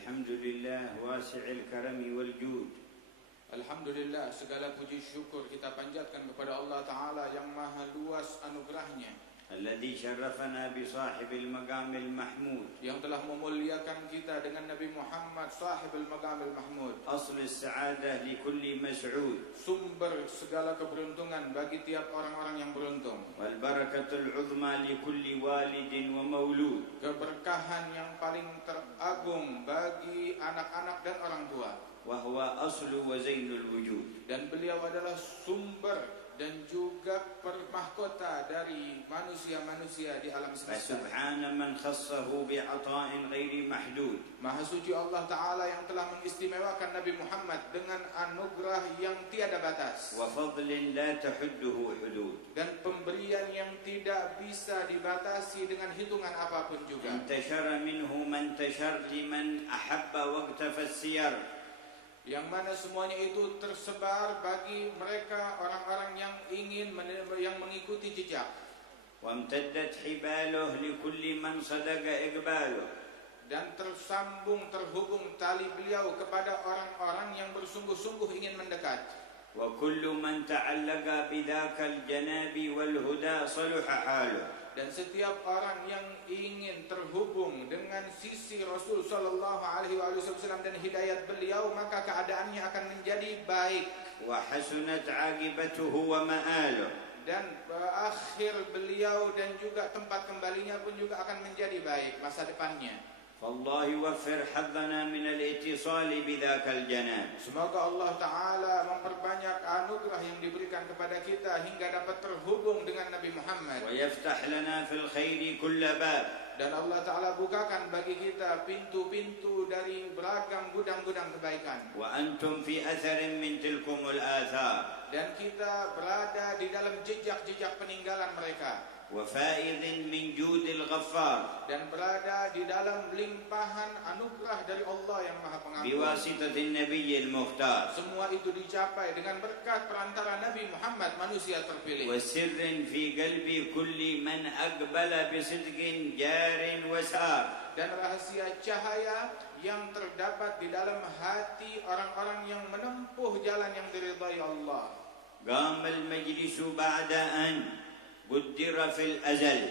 Alhamdulillah wasi'il karami wal jud. Alhamdulillah, segala puji syukur kita panjatkan kepada Allah Ta'ala yang maha luas anugerahnya, Alladhi syarrafana bi sahibil maqamil mahmud, yang telah memuliakan kita dengan Nabi Muhammad sahibul maqamil mahmud, asli sa'adah li kulli mas'ud, sumber segala keberuntungan bagi tiap orang-orang yang beruntung, wal barakatul uzma li kulli walidin wa maulud, keberkahan yang paling teragung bagi anak-anak dan orang tua, wa huwa aslu wa zainul wujud. dan beliau adalah sumber dan juga permahkota dari manusia-manusia di alam semesta. Subhana man khassahu bi'ata'in ghairi mahdud. Maha suci Allah Ta'ala yang telah mengistimewakan Nabi Muhammad dengan anugerah yang tiada batas, Wa fadlin la tahudduhu hudud. dan pemberian yang tidak bisa dibatasi dengan hitungan apapun juga. Intashara minhu man tashar liman ahabba waqtafa as-siyar. Yang mana semuanya itu tersebar bagi mereka orang-orang yang ingin yang mengikuti jejak, وامتدت حباله لكل من صدق إقباله. dan tersambung terhubung tali beliau kepada orang-orang yang bersungguh-sungguh ingin mendekat. وكل من تعلق بذاك الجناب والهدى صلح حاله. Dan setiap orang yang ingin terhubung dengan sisi Rasul Sallallahu Alaihi Wasallam dan hidayat beliau, maka keadaannya akan menjadi baik. وحسنت عاقبته ومآله. Dan akhir beliau dan juga tempat kembalinya pun juga akan menjadi baik masa depannya. فالله يوفر حظنا من الاتصال بذاك الجناب. Semoga Allah Ta'ala memperbanyak anugerah yang diberikan kepada kita hingga dapat terhubung dengan Nabi Muhammad. ويفتح لنا في الخير كل باب. Dan Allah Ta'ala bukakan bagi kita pintu-pintu dari beragam gudang-gudang kebaikan. وأنتم في أثر من تلكم الآثار. Dan kita berada di dalam jejak-jejak peninggalan mereka. وفائض من جود الغفار. Dan berada di dalam limpahan anugerah dari Allah yang Maha Pengampun. بواسطة النبي المختار. Semua itu dicapai dengan berkat perantara Nabi Muhammad, manusia terpilih. وسر في قلب كل من أقبل بصدق جار وسار. Dan rahasia cahaya yang terdapat di dalam hati orang-orang yang menempuh jalan yang diridhai Allah. قام المجلس بعد أن قدر في الأزل.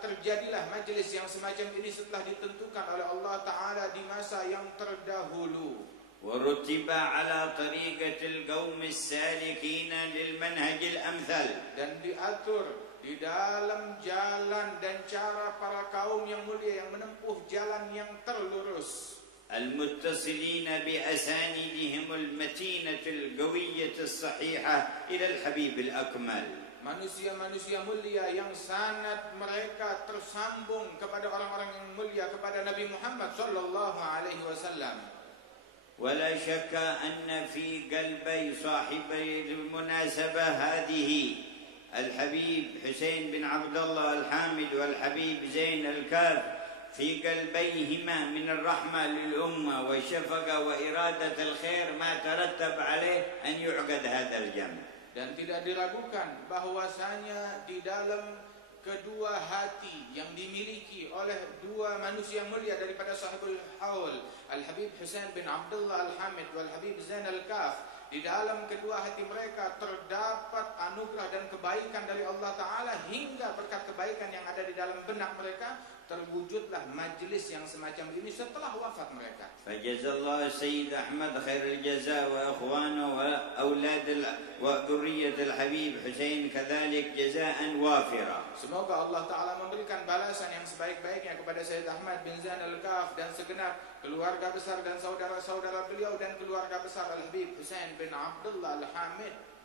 Terjadilah majelis yang semacam ini setelah ditentukan oleh Allah Ta'ala di masa yang terdahulu. ورتب على طريقة القوم السالكين للمنهج الأمثل. Dan diatur di dalam jalan dan cara para kaum yang mulia yang menempuh jalan yang terlurus. المتصلين بأسانيدهم المتينة القوية الصحيحة إلى الحبيب الأكمل. Manusia-manusia mulia yang sanad mereka tersambung kepada orang-orang yang mulia, kepada Nabi Muhammad sallallahu alaihi wasallam. ولا شك أن في قلبي صاحبي المناسبة هذه الحبيب حسين بن عبد الله الحامد والحبيب زين الكاف في قلبيهما من الرحمة للأمة والشفقة وإرادة الخير ما ترتب عليه أن يعقد هذا الجمع. Dan tidak diragukan bahwasanya di dalam kedua hati yang dimiliki oleh dua manusia mulia daripada sahibul haul, Al-Habib Husain bin Abdullah Al-Hamid wal Habib Zain Al-Kaf, di dalam kedua hati mereka terdapat anugerah dan kebaikan dari Allah Ta'ala, hingga berkat kebaikan yang ada di dalam benak mereka terwujudlah majlis yang semacam ini setelah wafat mereka. فجزا الله السيد أحمد خير الجزاء وأخوانه وأولاد وذرية الحبيب حسين كذلك جزاء وافرا. Semoga Allah Ta'ala memberikan balasan yang sebaik-baiknya kepada Sayyid Ahmad bin Zain Al-Kaf dan segenap keluarga besar dan saudara-saudara beliau dan keluarga besar Al-Habib Husain bin Abdullah Al-Hamid.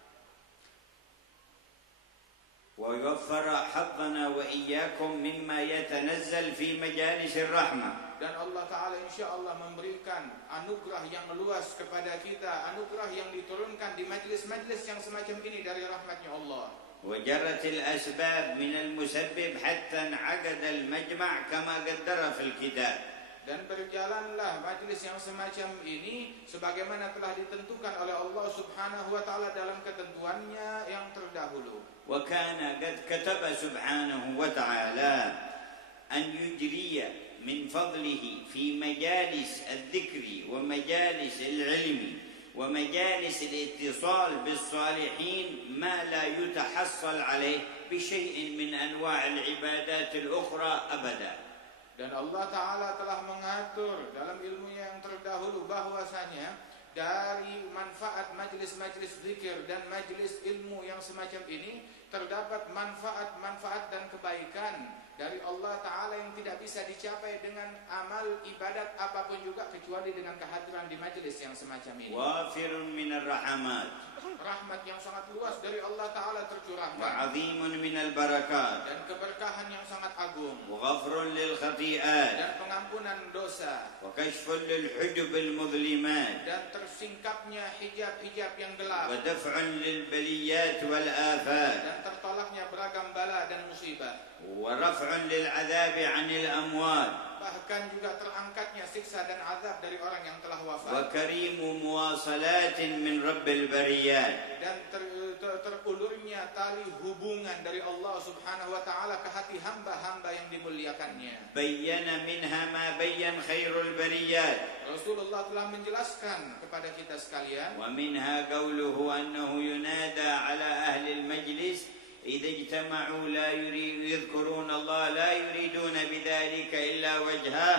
ويوفر حظنا وإياكم مما يتنزل في مجالس الرحمة. Dan Allah Ta'ala insyaAllah memberikan anugerah yang luas kepada kita, anugerah yang diturunkan di majlis-majlis yang semacam ini dari rahmatnya Allah. وجرت الأسباب من المسبب حتى انعقد المجمع كما قدر في الكتاب. Dan berjalanlah majlis yang semacam ini sebagaimana telah ditentukan oleh Allah Subhanahu wa Ta'ala dalam ketentuannya yang terdahulu. وكان قد كتب سبحانه وتعالى أن يجري من فضله في مجالس الذكر ومجالس العلم ومجالس الاتصال بالصالحين ما لا يتحصل عليه بشيء من أنواع العبادات الأخرى أبدا. Dan Allah Ta'ala telah mengatur dalam ilmunya yang terdahulu bahwasanya dari manfaat majlis-majlis zikir dan majlis ilmu yang semacam ini terdapat manfaat-manfaat dan kebaikan dari Allah Ta'ala yang tidak bisa dicapai dengan amal ibadat apapun juga kecuali dengan kehadiran di majlis yang semacam ini. Wafirun minar rahmat, rahmat yang sangat luas dari Allah Ta'ala tercurahkan, wa'azimun minal barakat, dan keberkahan yang sangat agung, وغفر للخطيئات dan pengampunan dosa, وكشف للحجب المظلمات dan tersingkapnya hijab-hijab yang gelap, ودفع للبليات والآفات dan tertolaknya beragam bala dan musibah, ورفع للعذاب عن الأموات bahkan juga terangkatnya siksa dan azab dari orang yang telah wafat, وكريم مواصلات من رب البريات dan terulurnya tali hubungan dari Allah Subhanahu wa Ta'ala ke hati hamba-hamba yang dimuliakannya. بين منها ما بين خير البريات. Rasulullah telah menjelaskan kepada kita sekalian, ومنها قوله أنه ينادى على أهل المجلس إذا اجتمعوا لا يذكرون الله لا يريدون بذلك إلا وجهه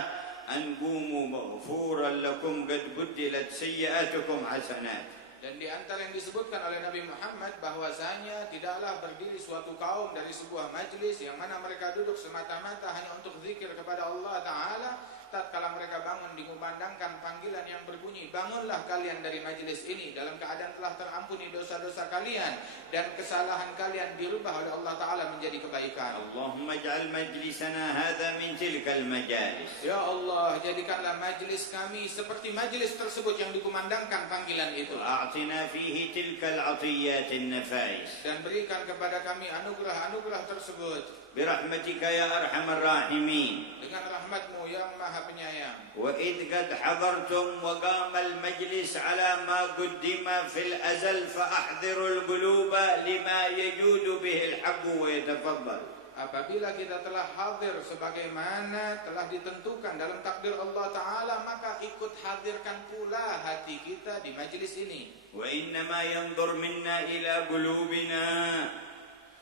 أن قوموا مغفورا لكم قد بدلت سيئاتكم حسنات. Dan di antara yang disebutkan oleh Nabi Muhammad bahwasanya tidaklah berdiri suatu kaum dari sebuah majlis yang mana mereka duduk semata-mata hanya untuk zikir kepada Allah Ta'ala. Tatkala mereka bangun dikumandangkan panggilan yang berbunyi, bangunlah kalian dari majlis ini dalam keadaan telah terampuni dosa-dosa kalian dan kesalahan kalian dirubah oleh Allah Ta'ala menjadi kebaikan. Allahumma ij'al majlisana hadha min tilkal majalis. Ya Allah, jadikanlah majlis kami seperti majlis tersebut yang dikumandangkan panggilan itu. A'tina fihi tilkal 'atiyyatin nafais. Dan berikan kepada kami anugerah-anugerah tersebut birahmatika ya arhamar rahimin, dengan rahmatmu yang maha penyayang. Wa idh qad hadartum wa qama al-majlis ala ma quddima fil azal fa ahdhirul quluba lima yajudu bihi al-haqq wa yatafaddal. Apabila kita telah hadir sebagaimana telah ditentukan dalam takdir Allah Ta'ala, maka ikut hadirkan pula hati kita di majlis ini. Wa innama yanzur minna ila qulubina.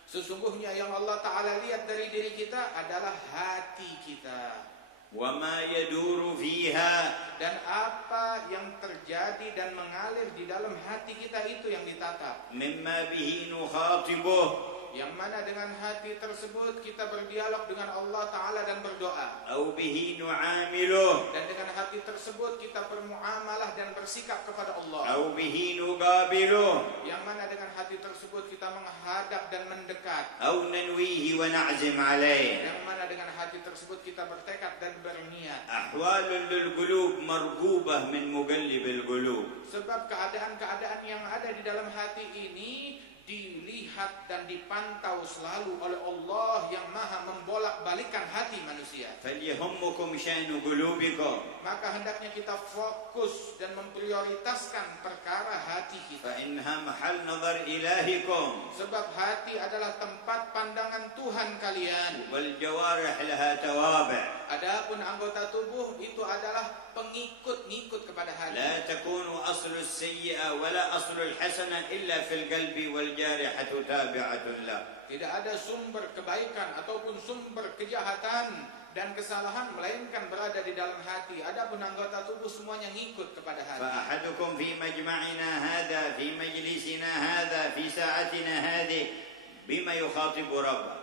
Sesungguhnya yang Allah Ta'ala lihat dari diri kita adalah hati kita. Wa ma yaduru fiha, dan apa yang terjadi dan mengalir di dalam hati kita itu yang ditatap. Mimma bihi nukhatibuh, yang mana dengan hati tersebut kita berdialog dengan Allah Ta'ala dan berdoa. Au bihi nu'amiluh, dan dengan hati tersebut kita bermuamalah dan bersikap kepada Allah. Au bihi nuqabiluh, yang mana dengan hati tersebut kita menghadap dan mendekat. Au nanwihi wa na'zim alaih, yang mana dengan hati tersebut kita bertekad dan berniat. Ahwalul lil qulub marghubah min muqallibil qulub. Sebab keadaan-keadaan yang ada di dalam hati ini dilihat dan dipantau selalu oleh Allah yang maha membolak-balikan hati manusia. Falyahummukum sya'nu qulubikum, maka hendaknya kita fokus dan memprioritaskan perkara hati kita. fa innaha mahal nazar ilahikum, sebab hati adalah tempat pandangan Tuhan kalian. wal jawarih laha tawabi', adapun anggota tubuh itu adalah pengikut-ngikut kepada hati. La takunu aslus sayyi'a wala aslul hasana illa fil qalbi wal jarihatu tabi'atun la. Tidak ada sumber kebaikan ataupun sumber kejahatan dan kesalahan melainkan berada di dalam hati. Adapun anggota tubuh semuanya ngikut kepada hati. Fa ahadukum fi majma'ina hadha, fi majlisina hadha, fi sa'atina hadhi bima yukhatibu rabbah.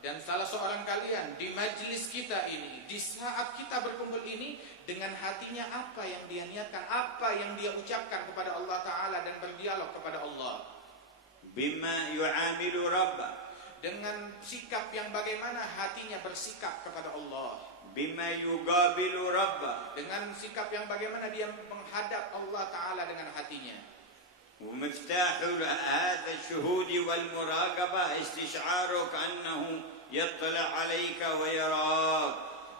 Dan salah seorang kalian di majlis kita ini, di saat kita berkumpul ini, dengan hatinya apa yang dia niatkan, apa yang dia ucapkan kepada Allah Ta'ala dan berdialog kepada Allah. Bima yu'amilu rabbah, dengan sikap yang bagaimana hatinya bersikap kepada Allah. Bima yuqabilu rabbah, dengan sikap yang bagaimana dia menghadap Allah Ta'ala dengan hatinya. ومفتاح هذا الشهود والمراقبة استشعارك أنه يطلع عليك ويراك.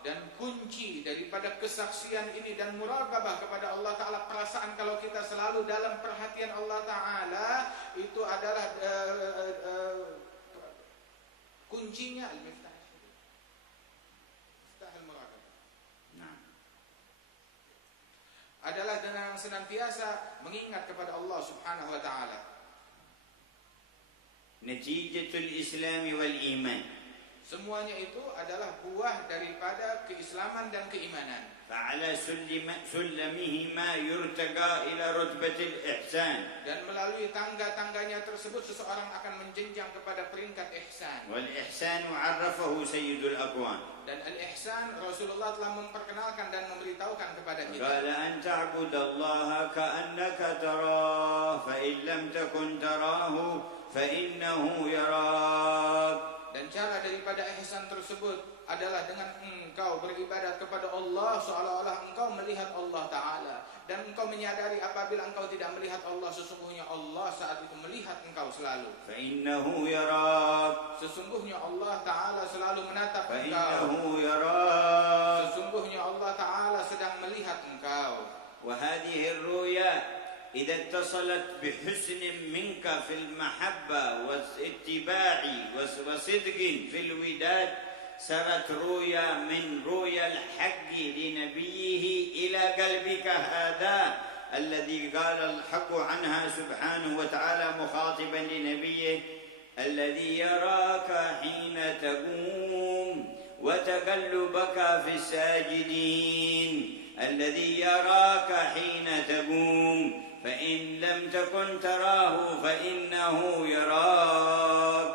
Dan kunci daripada kesaksian ini dan muraqabah kepada Allah Ta'ala, perasaan kalau kita selalu dalam perhatian Allah Ta'ala, itu adalah kuncinya al-miftah al-muraqabah. dengan senantiasa mengingat kepada Allah Subhanahu wa taala. Natijatul Islam wal iman. Semuanya itu adalah buah daripada keislaman dan keimanan. فعلى سلمهما يرتقى إلى رتبة الإحسان. Dan melalui tangga-tangganya tersebut seseorang akan menjenjang kepada peringkat ihsan. والإحسان عرفه سيد الأكوان. Dan al-ihsan Rasulullah telah memperkenalkan dan memberitahukan kepada kita. قال أن تعبد الله كأنك تراه فإن لم تكن تراه فإنه يراك. Dan cara daripada ihsan tersebut adalah dengan engkau beribadat kepada Allah seolah-olah engkau melihat Allah Ta'ala. Dan engkau menyadari apabila engkau tidak melihat Allah, sesungguhnya Allah saat itu melihat engkau selalu. فإنه يراك. Sesungguhnya Allah Ta'ala selalu menatap engkau. فإنه يراك. Sesungguhnya Allah Ta'ala sedang melihat engkau. وهذه الرؤيا إذا اتصلت بحسن منك في المحبة والاتباع وصدق في الوداد صارت رؤيا من رؤيا الحق لنبيه إلى قلبك هذا الذي قال الحق عنها سبحانه وتعالى مخاطبا لنبيه الذي يراك حين تقوم وتقلبك في الساجدين الذي يراك حين تقوم فإن لم تكن تراه فإنه يراك.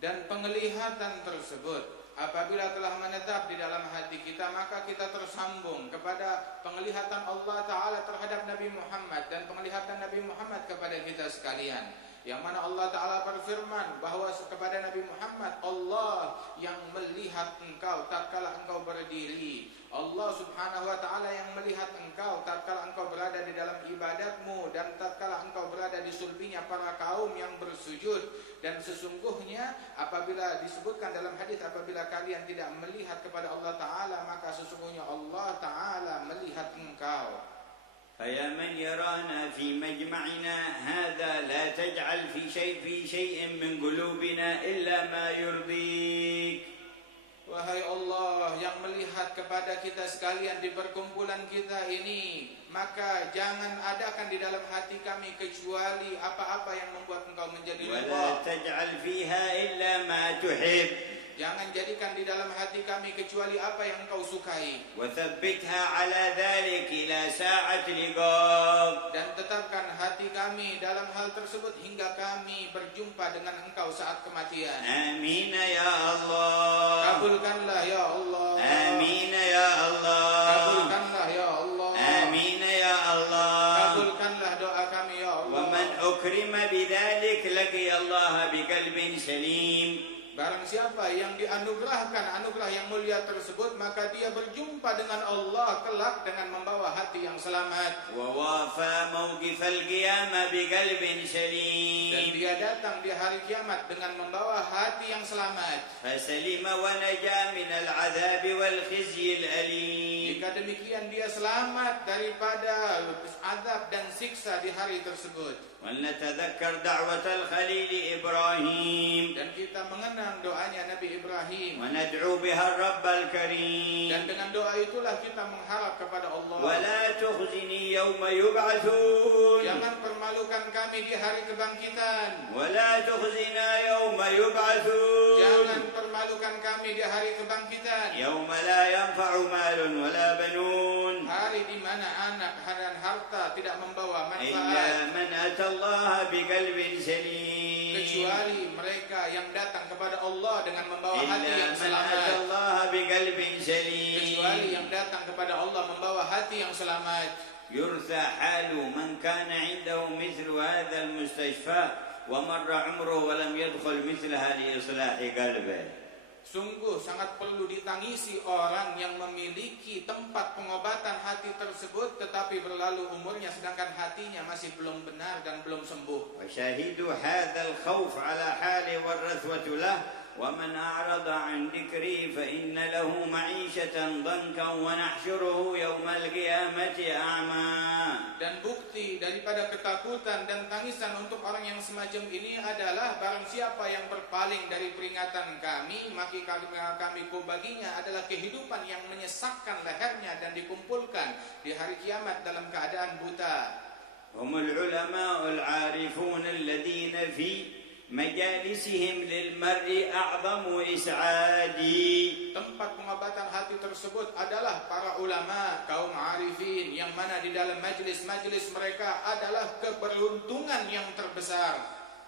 Dan penglihatan tersebut apabila telah menetap di dalam hati kita, maka kita tersambung kepada penglihatan Allah Ta'ala terhadap Nabi Muhammad dan penglihatan Nabi Muhammad kepada kita sekalian. Yang mana Allah Ta'ala berfirman bahwa kepada Nabi Muhammad, Allah yang melihat engkau tatkala engkau berdiri. Allah Subhanahu wa Ta'ala yang melihat engkau tatkala engkau berada di dalam ibadatmu dan tatkala engkau berada di sulbinya para kaum yang bersujud. Dan sesungguhnya apabila disebutkan dalam hadis, apabila kalian tidak melihat kepada Allah Ta'ala, maka sesungguhnya Allah Ta'ala melihat engkau. فيا من يرانا في مجمعنا هذا لا تجعل في شيء من قلوبنا إلا ما يرضيك. Wahai Allah yang melihat kepada kita sekalian di perkumpulan kita ini, maka jangan adakan di dalam hati kami kecuali apa-apa yang membuat engkau menjadi ridha. ولا تجعل فيها إلا ما تحب. Jangan jadikan di dalam hati kami kecuali apa yang engkau sukai. وثبتها على ذلك إلى ساعة لقاء. Dan tetapkan hati kami dalam hal tersebut hingga kami berjumpa dengan engkau saat kematian. آمين يا الله. Kabulkanlah ya Allah. آمين يا الله. Kabulkanlah ya Allah. آمين يا الله. Kabulkanlah doa kami ya Allah. ومن أكرم بذلك لقي الله بقلب سليم. Barang siapa yang dianugerahkan anugerah yang mulia tersebut, maka dia berjumpa dengan Allah kelak dengan membawa hati yang selamat. ووافى موقف القيامة بقلب سليم. Dan dia datang di hari kiamat dengan membawa hati yang selamat. فسلم ونجا من العذاب والخزي الأليم. Jika demikian dia selamat daripada azab dan siksa di hari tersebut. ولنتذكر دعوة الخليل إبراهيم. Dan kita mengenang doanya Nabi Ibrahim. وندعو بها الرب الكريم. Dan dengan doa itulah kita mengharap kepada Allah. ولا تخزني يوم يبعثون. Jangan permalukan kami di hari kebangkitan. ولا تخزنا يوم يبعثون. Jangan permalukan kami di hari kebangkitan. يوم لا ينفع مال ولا بنون. Hari di mana anak dan harta tidak membawa إلا manfaat, من أتى الله بقلب سليم. kecuali mereka yang datang kepada Allah dengan membawa hati إلا yang من أتى selamat. الله بقلب Kecuali سليم. yang datang kepada Allah membawa hati yang selamat. يرثى حال من كان عنده مثل هذا المستشفى ومر عمره ولم يدخل مثلها لإصلاح قلبه. Sungguh sangat perlu ditangisi orang yang memiliki tempat pengobatan hati tersebut tetapi berlalu umurnya sedangkan hatinya masih belum benar dan belum sembuh. وشاهد هذا الخوف على حاله والرثوة له ومن أعرض عن ذكري فإن له معيشة ضنكا ونحشره يوم القيامة أعمى. Dan bukti daripada ketakutan dan tangisan untuk orang yang semacam ini adalah barang siapa yang berpaling dari peringatan kami, maka kami baginya adalah kehidupan yang menyesakkan lehernya dan dikumpulkan di hari kiamat kiamat dalam keadaan buta. هم العلماء العارفون الذين في مجالسهم للمرء أعظم إسعادي. Tempat pengobatan hati tersebut adalah para ulama, kaum arifin, yang mana di dalam majlis-majlis mereka adalah keberuntungan yang terbesar.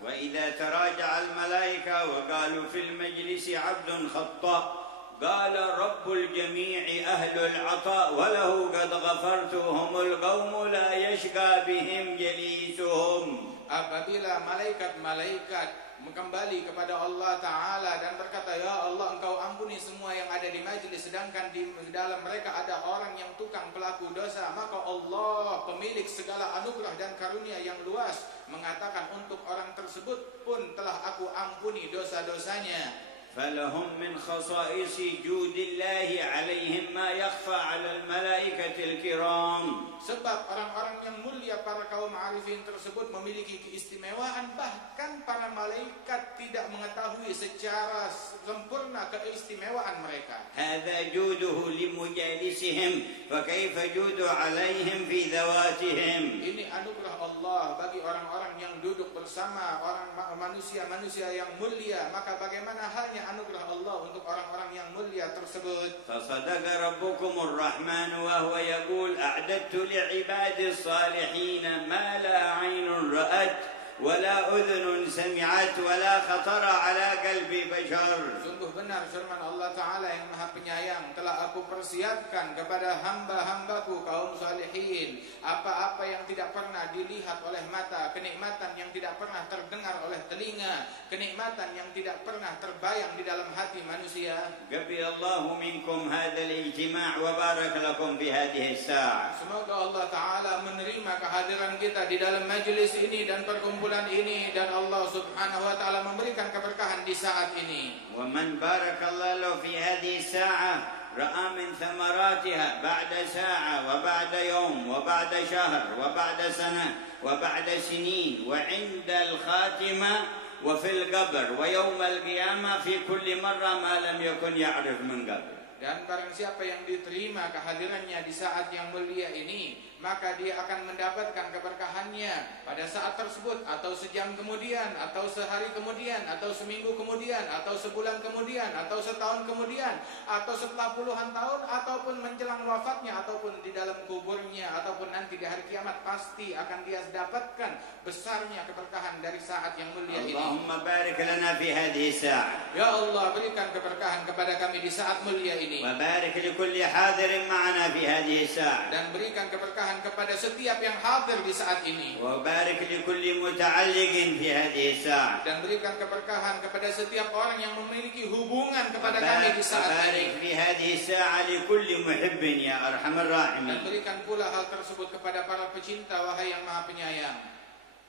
وإذا تراجع الملائكة وقالوا في المجلس عبد خطاء قال رب الجميع أهل العطاء وله قد غفرتهم القوم لا يشقى بهم جليسهم. Apabila malaikat-malaikat kembali kepada Allah Ta'ala dan berkata, ya Allah, engkau ampuni semua yang ada di majlis, sedangkan di dalam mereka ada orang yang tukang pelaku dosa, maka Allah, pemilik segala anugerah dan karunia yang luas, mengatakan untuk orang tersebut pun telah aku ampuni dosa-dosanya. فلهم من خصائص جود الله عليهم ما يخفى على الملائكة الكرام. Sebab orang-orang yang mulia, para kaum arifin tersebut memiliki keistimewaan, bahkan para malaikat tidak mengetahui secara sempurna keistimewaan mereka. هذا جوده لمجالسهم فكيف جود عليهم في ذواتهم. Ini anugerah Allah bagi orang-orang yang duduk bersama orang manusia-manusia yang mulia, maka bagaimana halnya anugerah Allah untuk orang-orang yang mulia tersebut. فصدق ربكم الرحمن وهو يقول أعددت لعبادي الصالحين ما لا عين رأت ولا أذن سمعت ولا خطر على قلب بشر. Sungguh benar firman Allah Ta'ala yang Maha Penyayang, telah aku persiapkan kepada hamba-hambaku kaum salihin apa-apa yang tidak pernah dilihat oleh mata, kenikmatan yang tidak pernah terdengar oleh telinga, kenikmatan yang tidak pernah terbayang di dalam hati manusia. قبل الله منكم هذا الاجتماع وبارك لكم في هذه الساعة. Semoga Allah Ta'ala menerima kehadiran kita di dalam majelis ini dan perkumpulan ini, dan Allah Subhanahu wa Ta'ala memberikan keberkahan di saat ini. ومن بارك الله له في هذه الساعة رأى من ثمراتها بعد ساعة وبعد يوم وبعد شهر وبعد سنة وبعد سنين وعند الخاتمة وفي القبر ويوم القيامة في كل مرة ما لم يكن يعرف من قبل. Dan barang siapa yang diterima kehadirannya di saat yang mulia ini, maka dia akan mendapatkan keberkahannya pada saat tersebut, atau sejam kemudian, atau sehari kemudian, atau seminggu kemudian, atau sebulan kemudian, atau setahun kemudian, atau setelah puluhan tahun, ataupun menjelang wafatnya, ataupun di dalam kuburnya, ataupun nanti di hari kiamat, pasti akan dia dapatkan besarnya keberkahan dari saat yang mulia ini. Allahumma barik lana fi hadhihi sa'a. Ya Allah, berikan keberkahan kepada kami di saat mulia ini. Wa barik li kulli hadirin ma'ana fi hadhihi sa'a. Dan berikan keberkahan kepada setiap yang hadir di saat ini. Wa barik li kulli muta'alliqin fi hadhihi sa'a. Dan berikan keberkahan kepada setiap orang yang memiliki hubungan kepada kami di saat barik ini. fi hadhihi sa'a li kulli muhibbin ya arhamar rahimin. Dan berikan pula hal tersebut kepada para pecinta, wahai yang Maha Penyayang.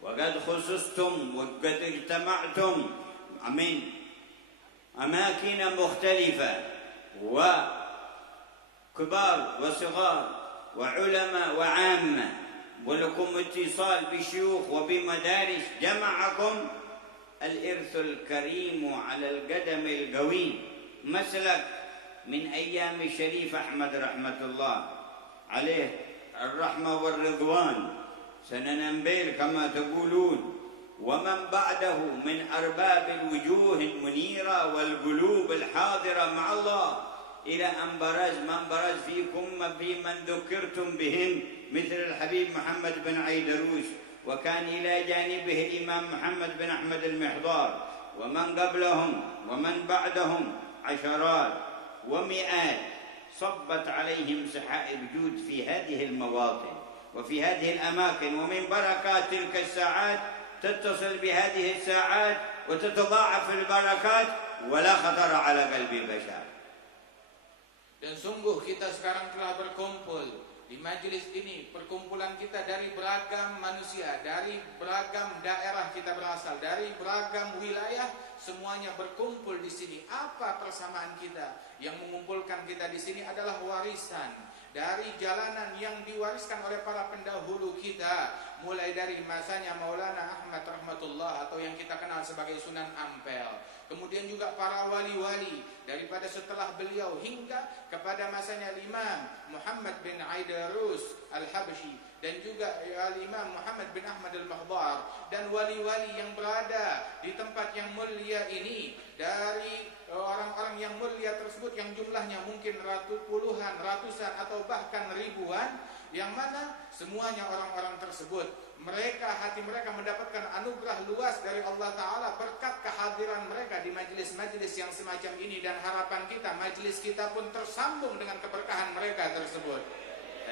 وقد خصصتم وقد اجتمعتم من أماكن مختلفة وكبار وصغار وعلماء وعامة، ولكم اتصال بشيوخ وبمدارس، جمعكم الإرث الكريم على القدم القويم، مسلك من أيام الشريف أحمد رحمة الله عليه الرحمة والرضوان، سننبيل كما تقولون، ومن بعده من أرباب الوجوه المنيرة والقلوب الحاضرة مع الله، إلى أن برز من برز فيكم في من ذكرتم بهم مثل الحبيب محمد بن عيدروس، وكان إلى جانبه الإمام محمد بن أحمد المحضار، ومن قبلهم ومن بعدهم عشرات ومئات، صبت عليهم سحائب جود في هذه المواطن وفي هذه الأماكن، ومن بركات تلك الساعات تتصل بهذه الساعات وتتضاعف البركات ولا خطر على قلب بشر. Dan sungguh kita sekarang telah berkumpul di majelis ini, perkumpulan kita dari beragam manusia, dari beragam daerah kita berasal, dari beragam wilayah, semuanya berkumpul di sini. Apa persamaan kita? Yang mengumpulkan kita di sini adalah warisan dari jalanan yang diwariskan oleh para pendahulu kita, mulai dari masanya Maulana Ahmad rahmatullah atau yang kita kenal sebagai Sunan Ampel, kemudian juga para wali-wali daripada setelah beliau hingga kepada masanya Imam Muhammad bin Aidarus Al-Habsyi dan juga Imam Muhammad bin Ahmad Al-Mahdar dan wali-wali yang berada di tempat yang mulia ini. Dari orang-orang yang mulia tersebut yang jumlahnya mungkin puluhan, ratusan atau bahkan ribuan, yang mana semuanya orang-orang tersebut hati mereka mendapatkan anugerah luas dari Allah Ta'ala berkat kehadiran mereka di majelis-majelis yang semacam ini, dan harapan kita majelis kita pun tersambung dengan keberkahan mereka tersebut.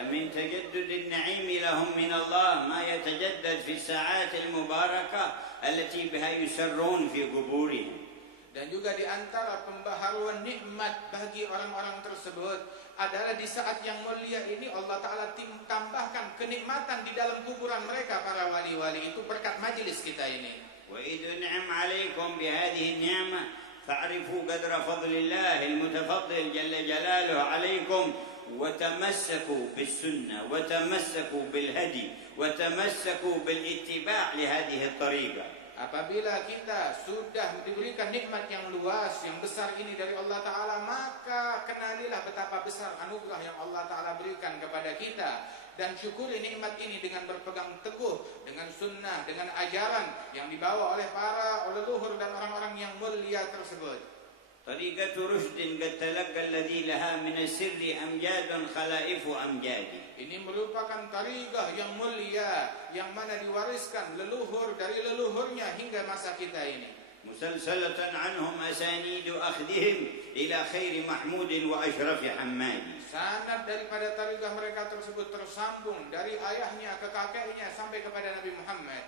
من تجدد النعيم لهم من الله ما يتجدد في الساعات المباركة التي بها يسرون في قبورهم. Dan juga di antara pembaharuan nikmat bagi orang-orang tersebut adalah di saat yang mulia ini Allah Ta'ala tambahkan kenikmatan di dalam kuburan mereka para wali-wali itu berkat majelis kita ini. وإذ أنعم عليكم بهذه النعمة فاعرفوا قدر فضل الله المتفضل جل جلاله عليكم وتمسكوا بالسنة وتمسكوا بالهدي وتمسكوا بالاتباع لهذه الطريقة. Apabila kita sudah diberikan nikmat yang luas, yang besar ini dari Allah Ta'ala, maka kenalilah betapa besar anugerah yang Allah Ta'ala berikan kepada kita. Dan syukuri nikmat ini dengan berpegang teguh dengan sunnah, dengan ajaran yang dibawa oleh para leluhur dan orang-orang yang mulia tersebut. طريقة رشد قد تلقى الذي لها من السر أمجاد خلائف أمجاد. Ini merupakan tariqah yang mulia yang mana diwariskan leluhur dari leluhurnya hingga masa kita ini. مسلسلة عنهم أسانيد أخذهم إلى خير محمود وأشرف حماد. Sanad daripada tariqah mereka tersebut tersambung dari ayahnya ke kakeknya sampai kepada Nabi Muhammad.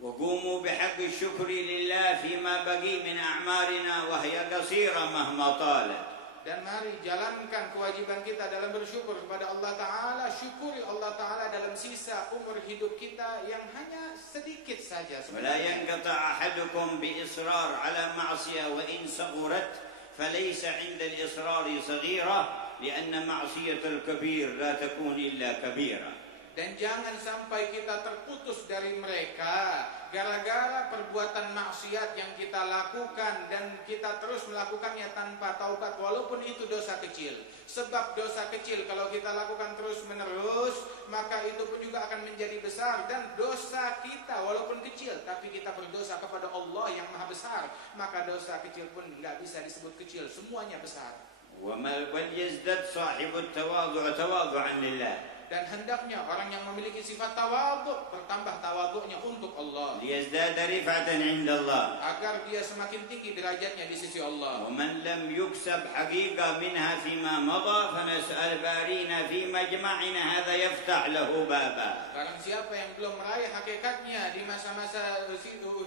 وقوموا بحق الشكر لله فيما بقي من أعمارنا وهي قصيرة مهما طالت. Dan mari jalankan kewajiban kita dalam bersyukur kepada Allah Ta'ala. Syukuri Allah Ta'ala dalam sisa umur hidup kita yang hanya sedikit saja. ولا ينقطع أحدكم بإصرار على معصية وإن صغرت فليس عند الإصرار صغيرة لأن معصية الكبير لا تكون إلا كبيرة. Dan jangan sampai kita terputus dari mereka gara-gara perbuatan maksiat yang kita lakukan dan kita terus melakukannya tanpa taubat walaupun itu dosa kecil. Sebab dosa kecil kalau kita lakukan terus menerus maka itu pun juga akan menjadi besar, dan dosa kita walaupun kecil tapi kita berdosa kepada Allah yang Maha Besar, maka dosa kecil pun nggak bisa disebut kecil, semuanya besar. وَلْيَزْدَدْ صَاحِبُ التَّوَاضُعَ تَوَاضُعًا لِلَّهِ. Dan hendaknya orang yang memiliki sifat tawadhu bertambah tawadhunya untuk Allah. لِيَزْدَادَ رِفْعَةً عِنْدَ اللَّهِ. Agar dia semakin tinggi derajatnya di sisi Allah. وَمَنْ لَمْ يُكْسَبْ حَقِيقًا مِنْهَا فِيمَا مَضَى فَنَسْأَلْ بَارِينَ فِي مَجْمَعِنَا هَذَا يَفْتَحْ لَهُ بَابًا. Barang siapa yang belum meraih hakikatnya di masa-masa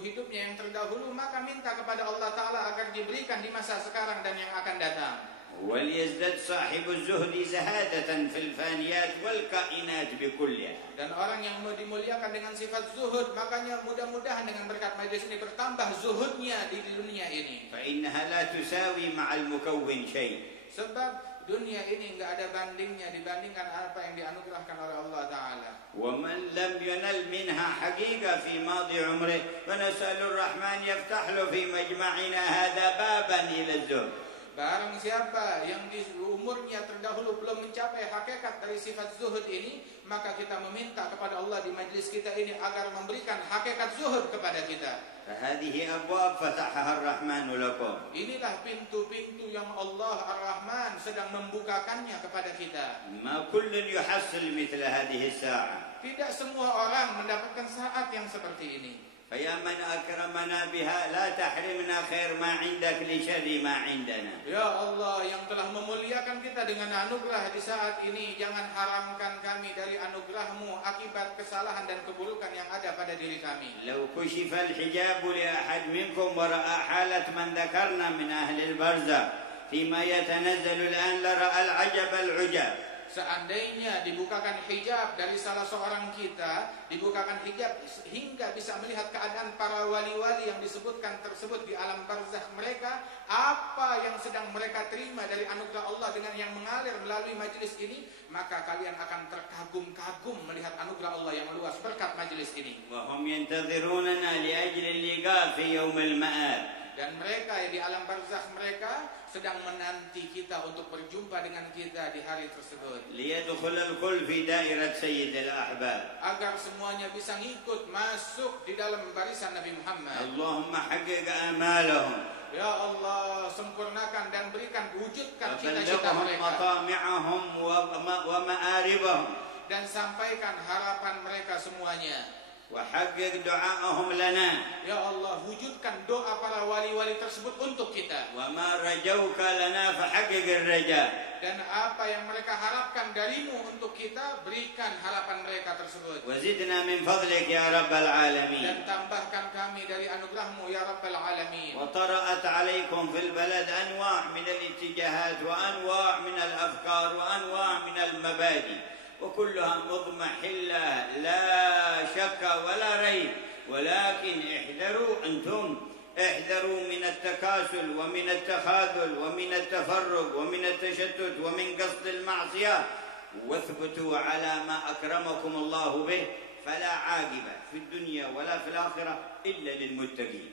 hidupnya yang terdahulu, maka minta kepada Allah Ta'ala agar diberikan di masa sekarang dan yang akan datang. وَلْيَزْدَدْ صَاحِبُ الزُّهْدِ زَهَادَةً فِي الْفَانِيَاتِ وَالْكَائِنَاتِ بِكُلِّهَا. Dan orang yang dimuliakan dengan sifat zuhud, makanya mudah-mudahan dengan berkat majelis ini bertambah zuhudnya di dunia ini. فإنها لا تساوي مع المكون شيء. Sebab dunia ini enggak ada bandingnya dibandingkan apa yang dianugerahkan oleh Allah Ta'ala. ومن لم ينل منها حقيقة في ماضي عمره فنسأل الرحمن يفتح له في مجمعنا هذا بابا إلى الزهد. Barang siapa yang di umurnya terdahulu belum mencapai hakikat dari sifat zuhud ini, maka kita meminta kepada Allah di majlis kita ini agar memberikan hakikat zuhud kepada kita. فهذه أبواب فتحها الرحمن لكم. Inilah pintu-pintu yang Allah Ar-Rahman sedang membukakannya kepada kita. ما كل يحصل مثل هذه الساعة. Tidak semua orang mendapatkan saat yang seperti ini. فيا من أكرمنا بها لا تحرمنا خير ما عندك لشر ما عندنا. Ya Allah yang telah memuliakan kita dengan anugerah di saat ini, jangan haramkan kami dari anugerahmu akibat kesalahan dan keburukan yang ada pada diri kami. لو كشف الحجاب لأحد منكم ورأى حالة من ذكرنا من أهل البرزخ فيما يتنزل الآن لرأى العجب العجاب. seandainya dibukakan hijab dari salah seorang kita, dibukakan hijab hingga bisa melihat keadaan para wali-wali yang disebutkan tersebut di alam barzakh mereka, apa yang sedang mereka terima dari anugerah Allah dengan yang mengalir melalui majelis ini, maka kalian akan terkagum-kagum melihat anugerah Allah yang luas berkat majelis ini. وهم ينتظروننا لأجل اللقاء في يوم المآب. Dan mereka yang di alam barzakh mereka sedang menanti kita untuk berjumpa dengan kita di hari tersebut. ليدخل الكل في دائرة سيد الأحباب. Agar semuanya bisa ngikut masuk di dalam barisan Nabi Muhammad. اللهم حقق آمالهم. Ya Allah, sempurnakan dan berikan, wujudkan cita-cita وبلغهم mereka. مطامعهم ومآربهم. Dan sampaikan harapan mereka semuanya. وحقق دعاءهم لنا. Ya Allah, wujudkan doa para wali-wali tersebut untuk kita. وما رجوك لنا فحقق الرجاء. Dan apa yang mereka harapkan darimu untuk kita, berikan harapan mereka tersebut. وزدنا من فضلك يا رب العالمين. Dan tambahkan kami dari anugerahmu ya Rabbal Alamin. وطرأت عليكم في البلد أنواع من الاتجاهات وأنواع من الأفكار وأنواع من المبادئ، وكلها مضمحلة لا شك ولا ريب، ولكن احذروا من التكاسل ومن التخاذل ومن التفرق ومن التشتت ومن قصد المعصية، واثبتوا على ما أكرمكم الله به، فلا عاقبة في الدنيا ولا في الآخرة إلا للمتقين.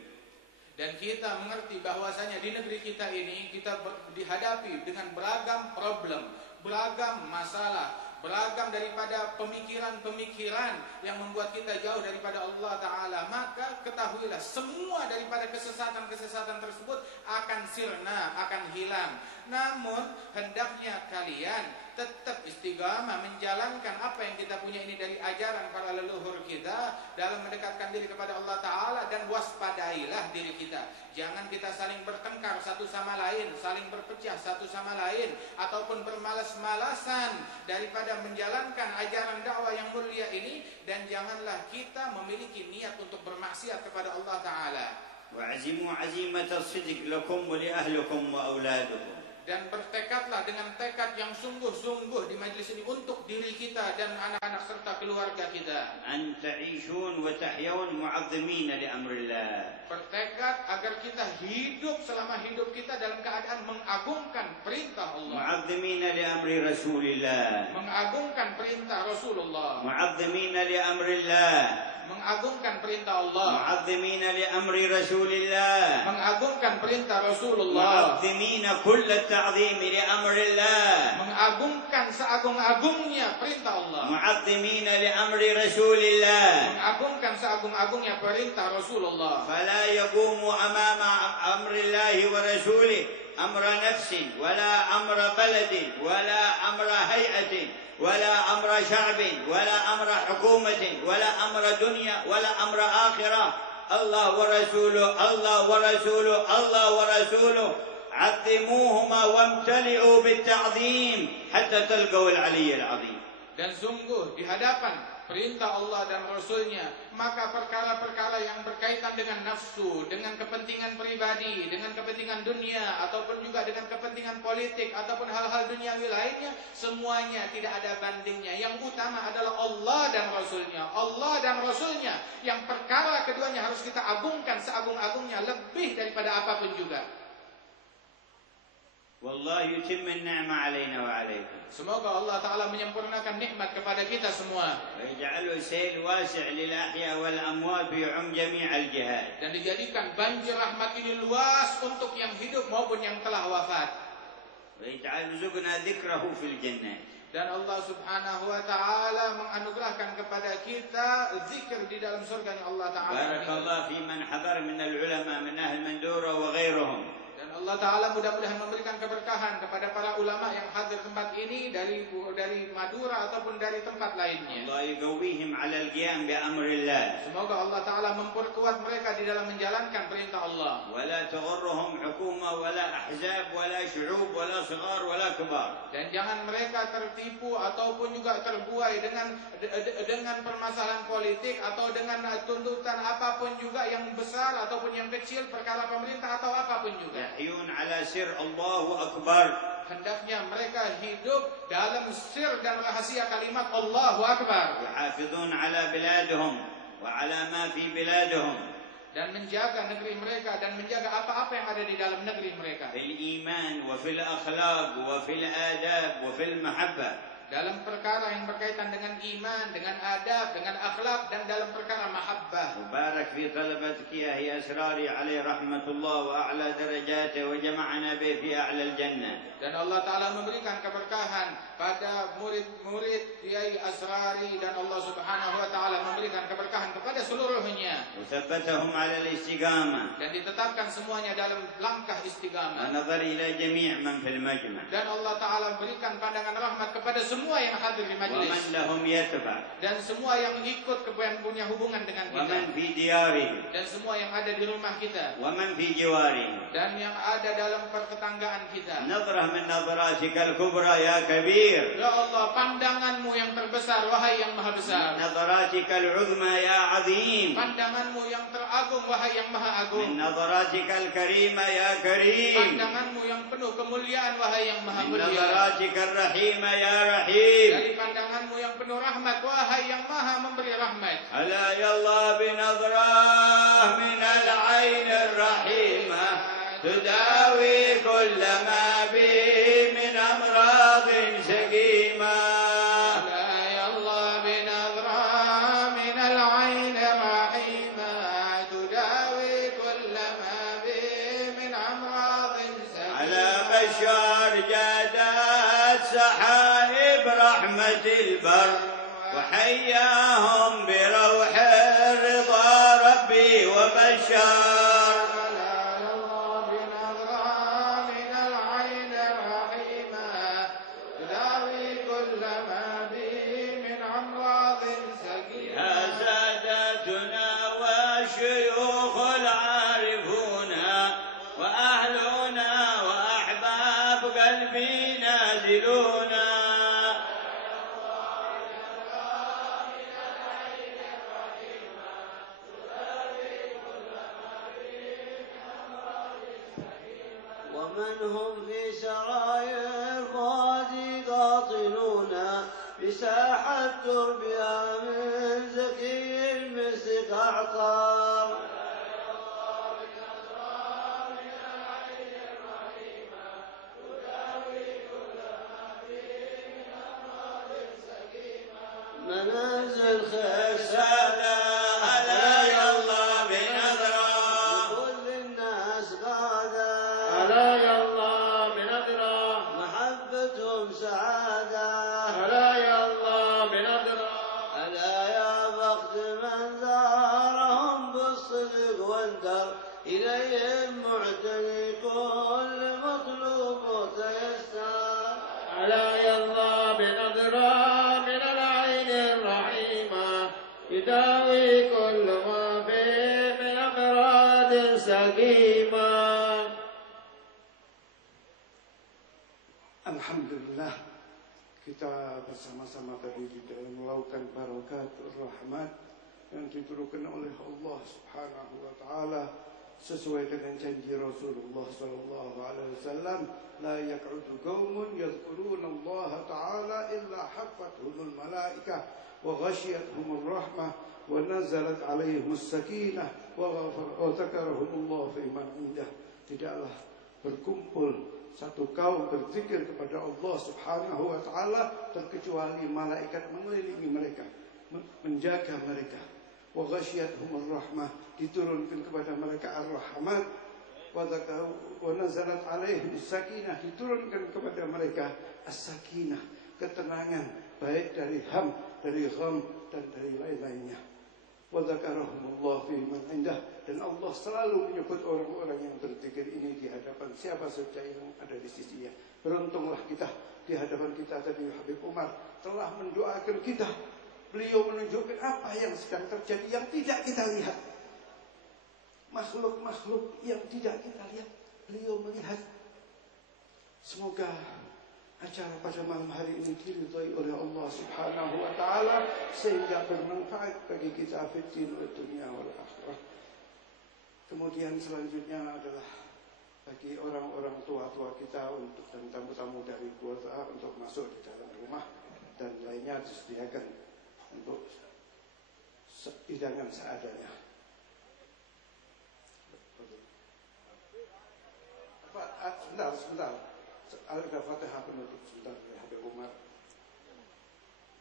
Dan kita mengerti bahwasanya di negeri kita ini kita dihadapi dengan beragam problem, beragam masalah, beragam daripada pemikiran-pemikiran yang membuat kita jauh daripada Allah Ta'ala. Maka ketahuilah semua daripada kesesatan-kesesatan tersebut akan sirna, akan hilang. Namun hendaknya kalian tetap istiqamah menjalankan apa yang kita punya ini dari ajaran para leluhur kita dalam mendekatkan diri kepada Allah Ta'ala, dan waspadailah diri kita. Jangan kita saling bertengkar satu sama lain, saling berpecah satu sama lain, ataupun bermalas-malasan daripada menjalankan ajaran dakwah yang mulia ini. Dan janganlah kita memiliki niat untuk bermaksiat kepada Allah Ta'ala. وعزموا عزيمة الصدق لكم ولأهلكم وأولادكم. Dan bertekadlah dengan tekad yang sungguh-sungguh di majlis ini untuk diri kita dan anak-anak serta keluarga kita. أن تعيشون وتحيون معظمين لأمر الله. Bertekad agar kita hidup selama hidup kita dalam keadaan mengagungkan perintah Allah. معظمين لأمر رسول الله. Mengagungkan perintah Rasulullah. معظمين لأمر الله. Mengagungkan perintah Allah. معظمين لأمر رسول الله. Mengagungkan perintah Rasulullah. معظمين كل التعظيم لأمر الله. Mengagungkan seagung-agungnya perintah Allah. معظمين لأمر رسول الله. Mengagungkan seagung-agungnya perintah Rasulullah. فلا يقوم أمام أمر الله ورسوله أمر نفس ولا أمر بلد ولا أمر هيئة ولا أمر شعب ولا أمر حكومة ولا أمر دنيا ولا أمر آخرة. الله ورسوله الله ورسوله الله ورسوله عظموهما وامتلئوا بالتعظيم حتى تلقوا العلي العظيم. Dan sungguh di hadapan perintah Allah dan Rasulnya, maka perkara-perkara yang berkaitan dengan nafsu, dengan kepentingan pribadi, dengan kepentingan dunia, ataupun juga dengan kepentingan politik, ataupun hal-hal duniawi lainnya, semuanya tidak ada bandingnya. Yang utama adalah Allah dan Rasulnya. Allah dan Rasulnya, yang perkara keduanya harus kita agungkan seagung-agungnya, lebih daripada apapun juga. والله يتم النعمة علينا وعليكم. Semoga Allah Ta'ala menyempurnakan nikmat kepada kita semua. ويجعله سيل واسع للأحياء والأموات ويعم جميع الجهات. Dan dijadikan banjir rahmat ini luas untuk yang hidup maupun yang telah wafat. ويجعل رزقنا ذكره في الجنة. Dan Allah Subhanahu wa Ta'ala menganugerahkan kepada kita zikir di dalam surganya Allah Ta'ala. بارك الله في من حضر من العلماء من أهل مندورة وغيرهم. Dan Allah Ta'ala mudah-mudahan memberikan keberkahan kepada para ulama yang hadir tempat ini dari Madura ataupun dari tempat lainnya. الله يقويهم على القيام بأمر الله. Semoga Allah Ta'ala memperkuat mereka di dalam menjalankan perintah Allah. ولا تغرهم حكومة ولا أحزاب ولا شعوب ولا صغار ولا كبار. Dan jangan mereka tertipu ataupun juga terbuai dengan permasalahan politik atau dengan tuntutan apapun juga yang besar ataupun yang kecil, perkara pemerintah atau apapun juga. يحيون على سر الله أكبر. hendaknya mereka hidup dalam sir dan rahasia kalimat Allahu Akbar. يحافظون على بلادهم وعلى ما في بلادهم. Dan menjaga negeri mereka dan menjaga apa-apa yang ada di dalam negeri mereka. في الإيمان وفي الأخلاق وفي الآداب وفي المحبة. Dalam perkara yang berkaitan dengan iman, dengan adab, dengan akhlak, dan dalam perkara mahabbah. وبارك في طلبتك يا هي أسراري عليه رحمة الله وأعلى درجاته وجمعنا به في أعلى الجنة. Dan Allah Ta'ala memberikan keberkahan pada murid-murid Kiai Asrari, dan Allah Subhanahu Wa Ta'ala memberikan keberkahan kepada seluruhnya. وثبتهم على الاستقامة. Dan ditetapkan semuanya dalam langkah istiqamah. ونظر إلى جميع من في المجمع. Dan Allah Ta'ala berikan pandangan rahmat kepada semua yang hadir di majlis. ومن لهم يتبع. Dan semua yang ikut punya hubungan dengan kita. ومن في ديارهم. Dan semua yang ada di rumah kita. ومن في جوارهم. Dan yang ada dalam pertetanggaan kita. نظرة من نظراتك الكبرى يا كبير. Ya Allah, pandanganmu yang terbesar, wahai yang maha besar. نظراتك العظمى يا عظيم. Pandanganmu yang teragung, wahai yang maha agung. من نظراتك الكريمة يا كريم. Pandanganmu yang penuh kemuliaan, wahai yang maha من mulia. نظراتك الرحيمة يا رحيم. Dari pandanganmu yang penuh rahmat, wahai yang maha memberi rahmat. ألا يا الله بنظرة من العين الرحيمة تداوي كل ما به من أمراض سقيمة. ألا يا الله بنظرة من العين الرحيمة تداوي كل ما به من أمراض سقيمة. على بشار جادت سحائب رحمة البر وحياهم بروح الرضا ربي وبشر. ومن هم في سرايا الفؤاد قاطنون بساحة تربيا من زكي المسك أعطار. منازل خير سادة ألا يا الله بنظرة كل الناس غادة. ألا يا الله بنظرة محبتهم سعادة. ألا يا الله بنظرة ألا يا بخت من زارهم بالصدق واندر إليهم معتني كل مطلوب تيسر. ألا يا الله بنظرة من العين الرحيمة يداوي كل ما فيه من أمراض سقيمة. Alhamdulillah, kita bersama-sama tadi di dalam lautan barakat rahmat yang diturunkan oleh Allah Subhanahu wa taala sesuai dengan janji Rasulullah sallallahu alaihi wasallam, la yaq'udu qaumun yadhkuruna Allah taala illa haffathumul malaikah wa ghashiyatuhumur rahmah wa nazalat alaihimus sakinah wa dzakarahumullah fi man indah. Tidaklah berkumpul satu kaum berzikir kepada Allah Subhanahu wa taala terkecuali malaikat mengelilingi mereka, menjaga mereka. Wa ghasyiyatuhumur rahmah, diturunkan kepada mereka ar-rahmat. Wa nazalat alaihim sakinah, diturunkan kepada mereka as-sakinah, ketenangan, baik dari ham, dari gham, dan dari lain-lainnya. Wa dzakarahumullah fi man indah, dan Allah selalu menyebut orang-orang yang berzikir ini di hadapan siapa saja yang ada di sisinya. Beruntunglah kita, di hadapan kita tadi Habib Umar telah mendoakan kita. Beliau menunjukkan apa yang sedang terjadi yang tidak kita lihat. Makhluk-makhluk yang tidak kita lihat, beliau melihat. Semoga acara pada malam hari ini diridhai oleh Allah Subhanahu wa taala sehingga bermanfaat bagi kita fid din wa dunya wal akhirah. Kemudian selanjutnya adalah bagi orang-orang tua-tua kita untuk dan tamu-tamu dari keluarga untuk masuk di dalam rumah, dan lainnya disediakan untuk hidangan seadanya. Sebentar. Al-Fatihah penutup sebentar ya Habib Umar.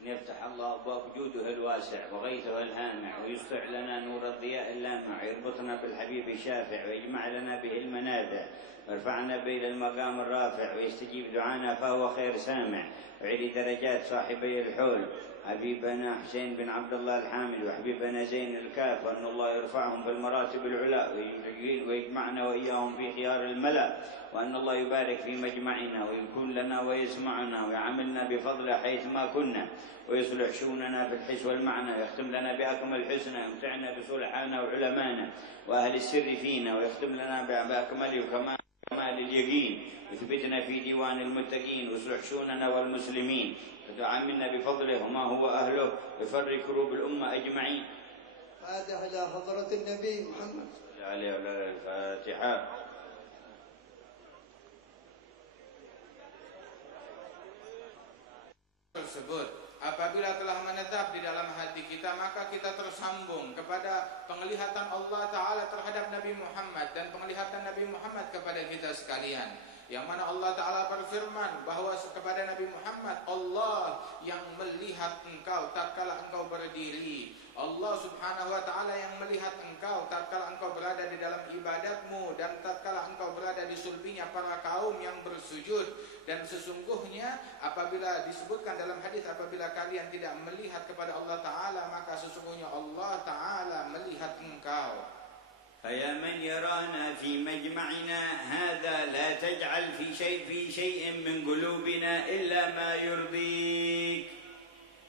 يفتح الله أبواب جوده الواسع وغيثه الهامع ويسطع لنا نور الضياء اللامع ويربطنا بالحبيب الشافع ويجمع لنا به المنافع ويرفعنا به إلى المقام الرافع ويستجيب دعانا فهو خير سامع ويعلي درجات صاحبي الحول حبيبنا حسين بن عبد الله الحامد وحبيبنا زين الكاف وأن الله يرفعهم في المراتب العلا ويجمعنا وإياهم في خيار الملأ وأن الله يبارك في مجمعنا ويكون لنا ويسمعنا ويعاملنا بفضله حيثما كنا ويصلح شؤوننا في الحس والمعنى ويختم لنا بأكمل الحسنى ويمتعنا بصلحانا وعلمانا وأهل السر فينا ويختم لنا بأكمل وكمال اليقين ويثبتنا في ديوان المتقين ويصلح شؤوننا والمسلمين ويعاملنا بفضله وما هو أهله ويفرج كروب الأمة أجمعين. فاتحة إلى حضرة النبي محمد صلى عليه وعلى الفاتحة. Tersebut apabila telah menetap di dalam hati kita, maka kita tersambung kepada penglihatan Allah Ta'ala terhadap Nabi Muhammad dan penglihatan Nabi Muhammad kepada kita sekalian, yang mana Allah Ta'ala berfirman bahawa kepada Nabi Muhammad, Allah yang melihat engkau tatkala engkau berdiri, Allah Subhanahu wa Ta'ala yang melihat engkau tatkala engkau berada di dalam ibadatmu dan tatkala engkau berada di sulbinya para kaum yang bersujud. Dan sesungguhnya apabila disebutkan dalam hadis, apabila kalian tidak melihat kepada Allah Ta'ala, maka sesungguhnya Allah Ta'ala melihat engkau. فيا من يرانا في مجمعنا هذا لا تجعل في شيء من قلوبنا إلا ما يرضيك.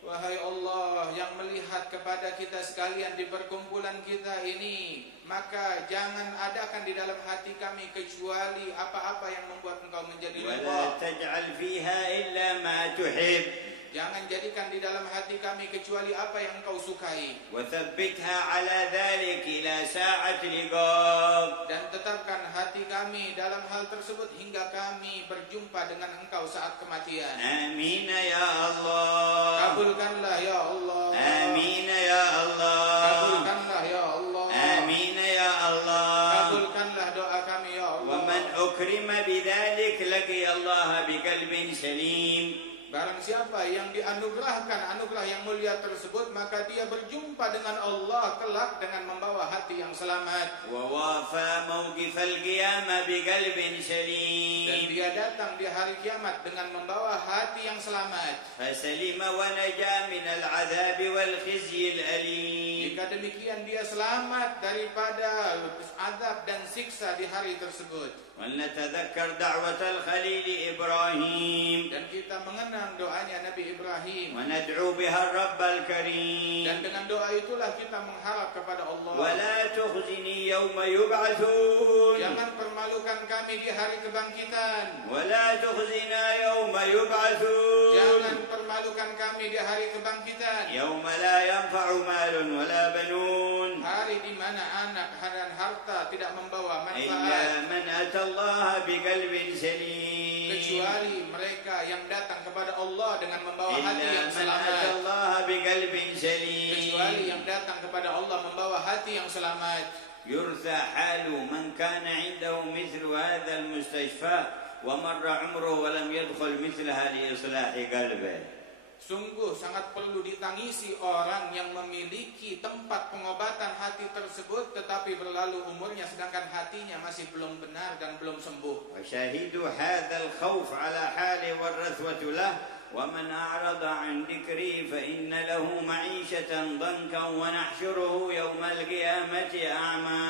Wahai Allah yang melihat kepada kita sekalian di perkumpulan kita ini, maka jangan adakan di dalam hati kami kecuali apa-apa yang membuat engkau menjadi ridha. ولا تجعل فيها إلا ما تحب. Jangan jadikan di dalam hati kami kecuali apa yang engkau sukai. وثبتها على ذلك إلى ساعة لقاء. Dan tetapkan hati kami dalam hal tersebut hingga kami berjumpa dengan engkau saat kematian. آمين يا الله. Kabulkanlah ya Allah. آمين يا الله. Kabulkanlah ya Allah. آمين يا الله. Kabulkanlah doa kami ya Allah. ومن أكرم بذلك لقي الله بقلب سليم. Barang siapa yang dianugerahkan anugerah yang mulia tersebut, maka dia berjumpa dengan Allah kelak dengan membawa hati yang selamat. ووافى موقف القيامة بقلب سليم. Dan dia datang di hari kiamat dengan membawa hati yang selamat. فسلم ونجا من العذاب والخزي الأليم. Jika demikian dia selamat daripada azab dan siksa di hari tersebut. ولنتذكر دعوة الخليل إبراهيم. Dan kita mengenang doanya Nabi Ibrahim. وندعو بها الرب الكريم. Dan dengan doa itulah kita mengharap kepada Allah. ولا تخزني يوم يبعثون. Jangan permalukan kami di hari kebangkitan. ولا تخزنا يوم يبعثون. Jangan permalukan kami di hari kebangkitan. يوم لا ينفع مال ولا بنون. Hari di mana anak dan harta tidak membawa إلا manfaat, من أتى الله بقلب سليم. kecuali mereka yang datang kepada Allah dengan membawa hati إلا yang من أتى selamat. الله بقلب سليم. Kecuali yang datang kepada Allah membawa hati yang selamat. يرثى حال من كان عنده مثل هذا المستشفى ومر عمره ولم يدخل مثلها لإصلاح قلبه. Sungguh sangat perlu ditangisi orang yang memiliki tempat pengobatan hati tersebut, tetapi berlalu umurnya sedangkan hatinya masih belum benar dan belum sembuh. وشاهدوا هذا الخوف على حاله والرثوة له ومن أعرض عن ذكري فإن له معيشة ضنكا ونحشره يوم القيامة أعمى.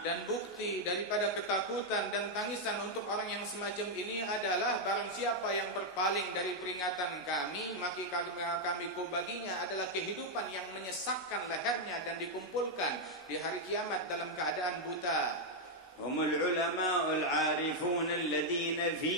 Dan bukti daripada ketakutan dan tangisan untuk orang yang semacam ini adalah barang siapa yang berpaling dari peringatan kami, maka kami baginya adalah kehidupan yang menyesakkan lehernya dan dikumpulkan di hari kiamat dalam keadaan buta. هم العلماء العارفون الذين في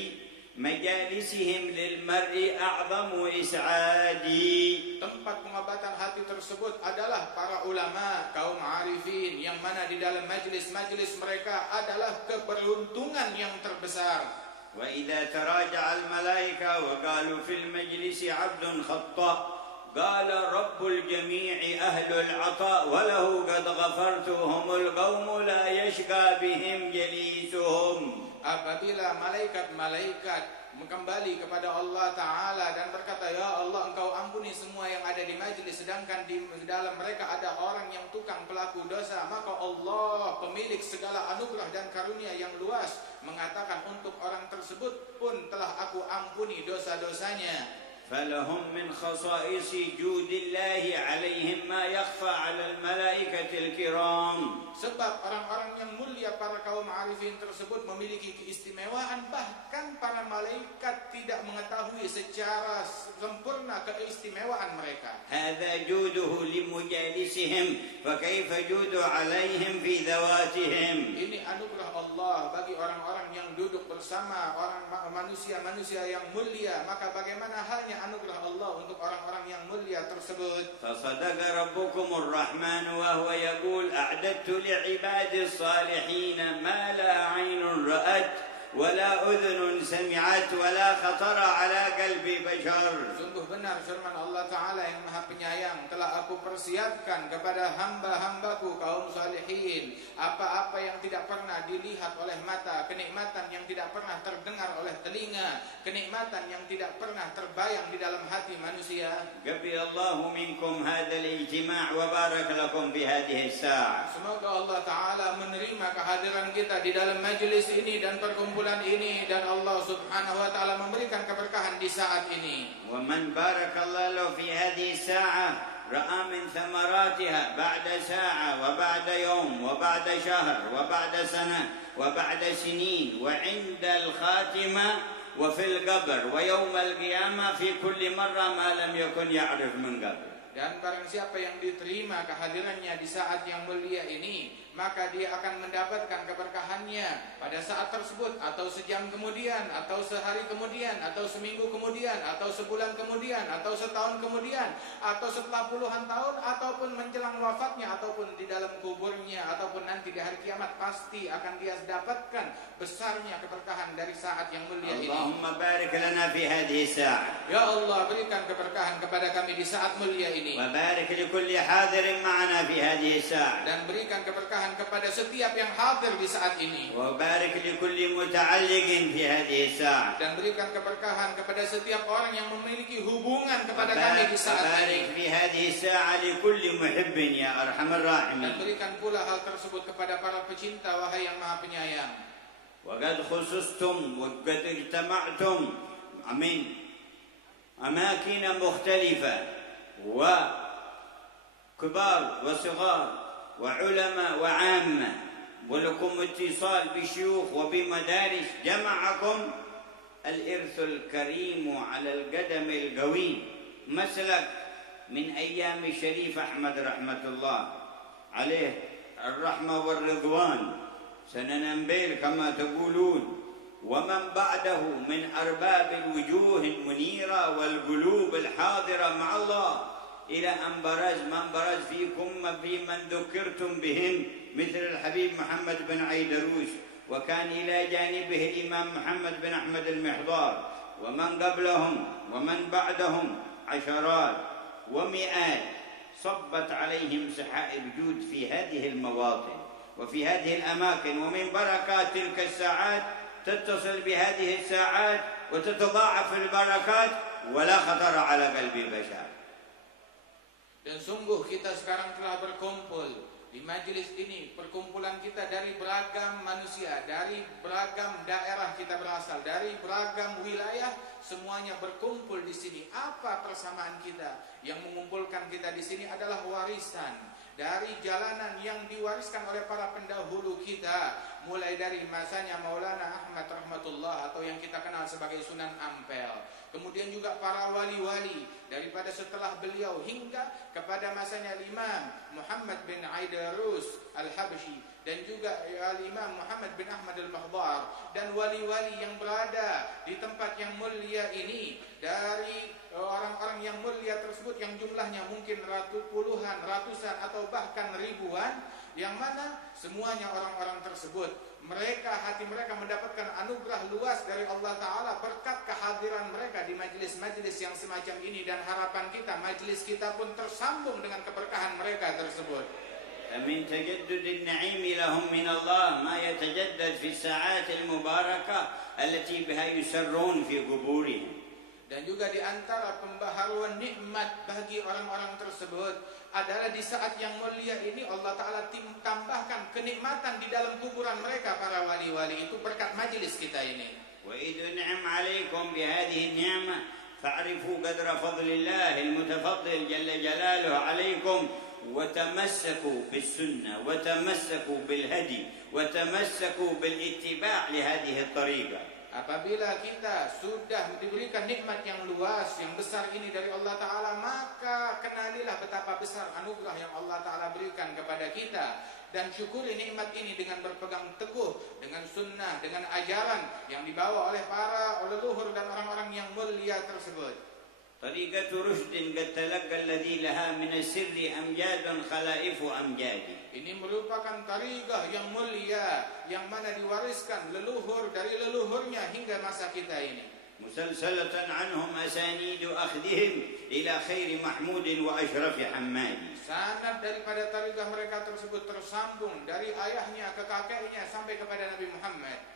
مجالسهم للمرء أعظم إسعادي. tempat pengobatan hati tersebut adalah para ulama, kaum arifin, yang mana di dalam majlis-majlis mereka adalah keberuntungan yang terbesar. وإذا تراجع الملائكة وقالوا في المجلس عبد خطأ قال رب الجميع أهل العطاء وله قد غفرتهم القوم لا يشقى بهم جليسهم. Apabila malaikat-malaikat kembali kepada Allah Ta'ala dan berkata, ya Allah, engkau ampuni semua yang ada di majlis, sedangkan di dalam mereka ada orang yang tukang pelaku dosa, maka Allah, pemilik segala anugerah dan karunia yang luas, mengatakan untuk orang tersebut pun telah aku ampuni dosa-dosanya. فلهم من خصائص جود الله عليهم ما يخفى على الملائكة الكرام. Sebab orang-orang yang mulia, para kaum arifin tersebut memiliki keistimewaan, bahkan para malaikat tidak mengetahui secara sempurna keistimewaan mereka. هذا جوده لمجالسهم فكيف جود عليهم في ذواتهم. Ini anugerah Allah bagi orang-orang yang duduk bersama orang manusia-manusia yang mulia, maka bagaimana halnya anugerah Allah untuk orang-orang yang mulia tersebut. فصدق ربكم الرحمن وهو يقول أعددت لعبادي الصالحين ما لا عين رأت ولا أذن سمعت ولا خطر على قلب بشر. Sungguh benar firman Allah Ta'ala yang Maha Penyayang, telah aku persiapkan kepada hamba-hambaku kaum salihin apa-apa yang tidak pernah dilihat oleh mata, kenikmatan yang tidak pernah terdengar oleh telinga, kenikmatan yang tidak pernah terbayang di dalam hati manusia. قبل الله منكم هذا الاجتماع وبارك لكم في هذه الساعة. Semoga Allah Ta'ala menerima kehadiran kita di dalam majelis ini dan perkumpulan ini, dan Allah Subhanahu wa Ta'ala memberikan keberkahan di saat ini. ومن بارك الله له في هذه الساعة رأى من ثمراتها بعد ساعة وبعد يوم وبعد شهر وبعد سنة وبعد سنين وعند الخاتمة وفي القبر ويوم القيامة في كل مرة ما لم يكن يعرف من قبل. Dan barang siapa yang diterima kehadirannya di saat yang mulia ini, maka dia akan mendapatkan keberkahannya pada saat tersebut, atau sejam kemudian, atau sehari kemudian, atau seminggu kemudian, atau sebulan kemudian, atau setahun kemudian, atau setelah puluhan tahun, ataupun menjelang wafatnya, ataupun di dalam kuburnya, ataupun nanti di hari kiamat, pasti akan dia dapatkan besarnya keberkahan dari saat yang mulia ini. Allahumma barik lana fi hadhihi as-sa'a. Ya Allah, berikan keberkahan kepada kami di saat mulia ini. Wa barik li kulli hadirin ma'ana fi hadhihi as-sa'a. Dan berikan keberkahan kepada setiap yang hadir di saat ini. Wa barik li kulli muta'alliqin fi hadhihi as-sa'a. Dan berikan keberkahan kepada setiap orang yang memiliki hubungan kepada kami di saat ini. Barik fi hadhihi as-sa'a li kulli muhibbin ya arhamar rahimin. Dan berikan pula hal tersebut kepada para pecinta, wahai yang Maha Penyayang. وقد خصصتم وقد اجتمعتم من أماكن مختلفة وكبار وصغار وعلماء وعامة، ولكم اتصال بشيوخ وبمدارس، جمعكم الإرث الكريم على القدم القويم، مسلك من أيام الشريف أحمد رحمة الله عليه الرحمة والرضوان، سننبيل كما تقولون، ومن بعده من أرباب الوجوه المنيرة والقلوب الحاضرة مع الله، إلى أن برز من برز فيكم في من ذكرتم بهم مثل الحبيب محمد بن عيدروس، وكان إلى جانبه الإمام محمد بن أحمد المحضار، ومن قبلهم ومن بعدهم عشرات ومئات، صبت عليهم سحائب جود في هذه المواطن وفي هذه الأماكن، ومن بركات تلك الساعات تتصل بهذه الساعات وتتضاعف البركات ولا خطر على قلب بشر. Dan sungguh kita sekarang telah berkumpul di majelis ini, perkumpulan kita dari beragam manusia, dari beragam daerah kita berasal, dari beragam wilayah, semuanya berkumpul di sini. Apa persamaan kita? Yang mengumpulkan kita di sini adalah warisan dari jalanan yang diwariskan oleh para pendahulu kita, mulai dari masanya Maulana Ahmad rahmatullah, atau yang kita kenal sebagai Sunan Ampel. Kemudian juga para wali-wali daripada setelah beliau, hingga kepada masanya Imam Muhammad bin Aidarus Al-Habsyi, dan juga Al-Imam Muhammad bin Ahmad Al-Mahdar dan wali-wali yang berada di tempat yang mulia ini, dari orang-orang yang mulia tersebut yang jumlahnya mungkin puluhan, ratusan atau bahkan ribuan, yang mana semuanya orang-orang tersebut hati mereka mendapatkan anugerah luas dari Allah Ta'ala berkat kehadiran mereka di majlis-majlis yang semacam ini, dan harapan kita majlis kita pun tersambung dengan keberkahan mereka tersebut. من تجدد النعيم لهم من الله ما يتجدد في الساعات المباركة التي بها يسرون في قبورهم. Dan juga di antara pembaharuan nikmat bagi orang-orang tersebut adalah di saat yang mulia ini Allah Ta'ala tambahkan kenikmatan di dalam kuburan mereka para wali-wali itu berkat majlis kita ini. وإذ نعم عليكم بهذه النعمة فاعرفوا قدر فضل الله المتفضل جل جلاله عليكم وتمسكوا بالسنة وتمسكوا بالهدي وتمسكوا بالاتباع لهذه الطريقة. Apabila kita sudah diberikan nikmat yang luas, yang besar ini dari Allah Ta'ala, maka kenalilah betapa besar anugerah yang Allah Ta'ala berikan kepada kita, dan syukuri nikmat ini dengan berpegang teguh dengan sunnah, dengan ajaran yang dibawa oleh para leluhur dan orang-orang yang mulia tersebut. طريقة رشد قد تلقى الذي لها من السر أمجاد خلائف أمجاد. Ini merupakan tariqah yang mulia yang mana diwariskan leluhur dari leluhurnya hingga masa kita ini. مسلسلة عنهم أسانيد أخذهم إلى خير محمود وأشرف حماد. Sanad daripada tariqah mereka tersebut tersambung dari ayahnya ke kakeknya sampai kepada Nabi Muhammad.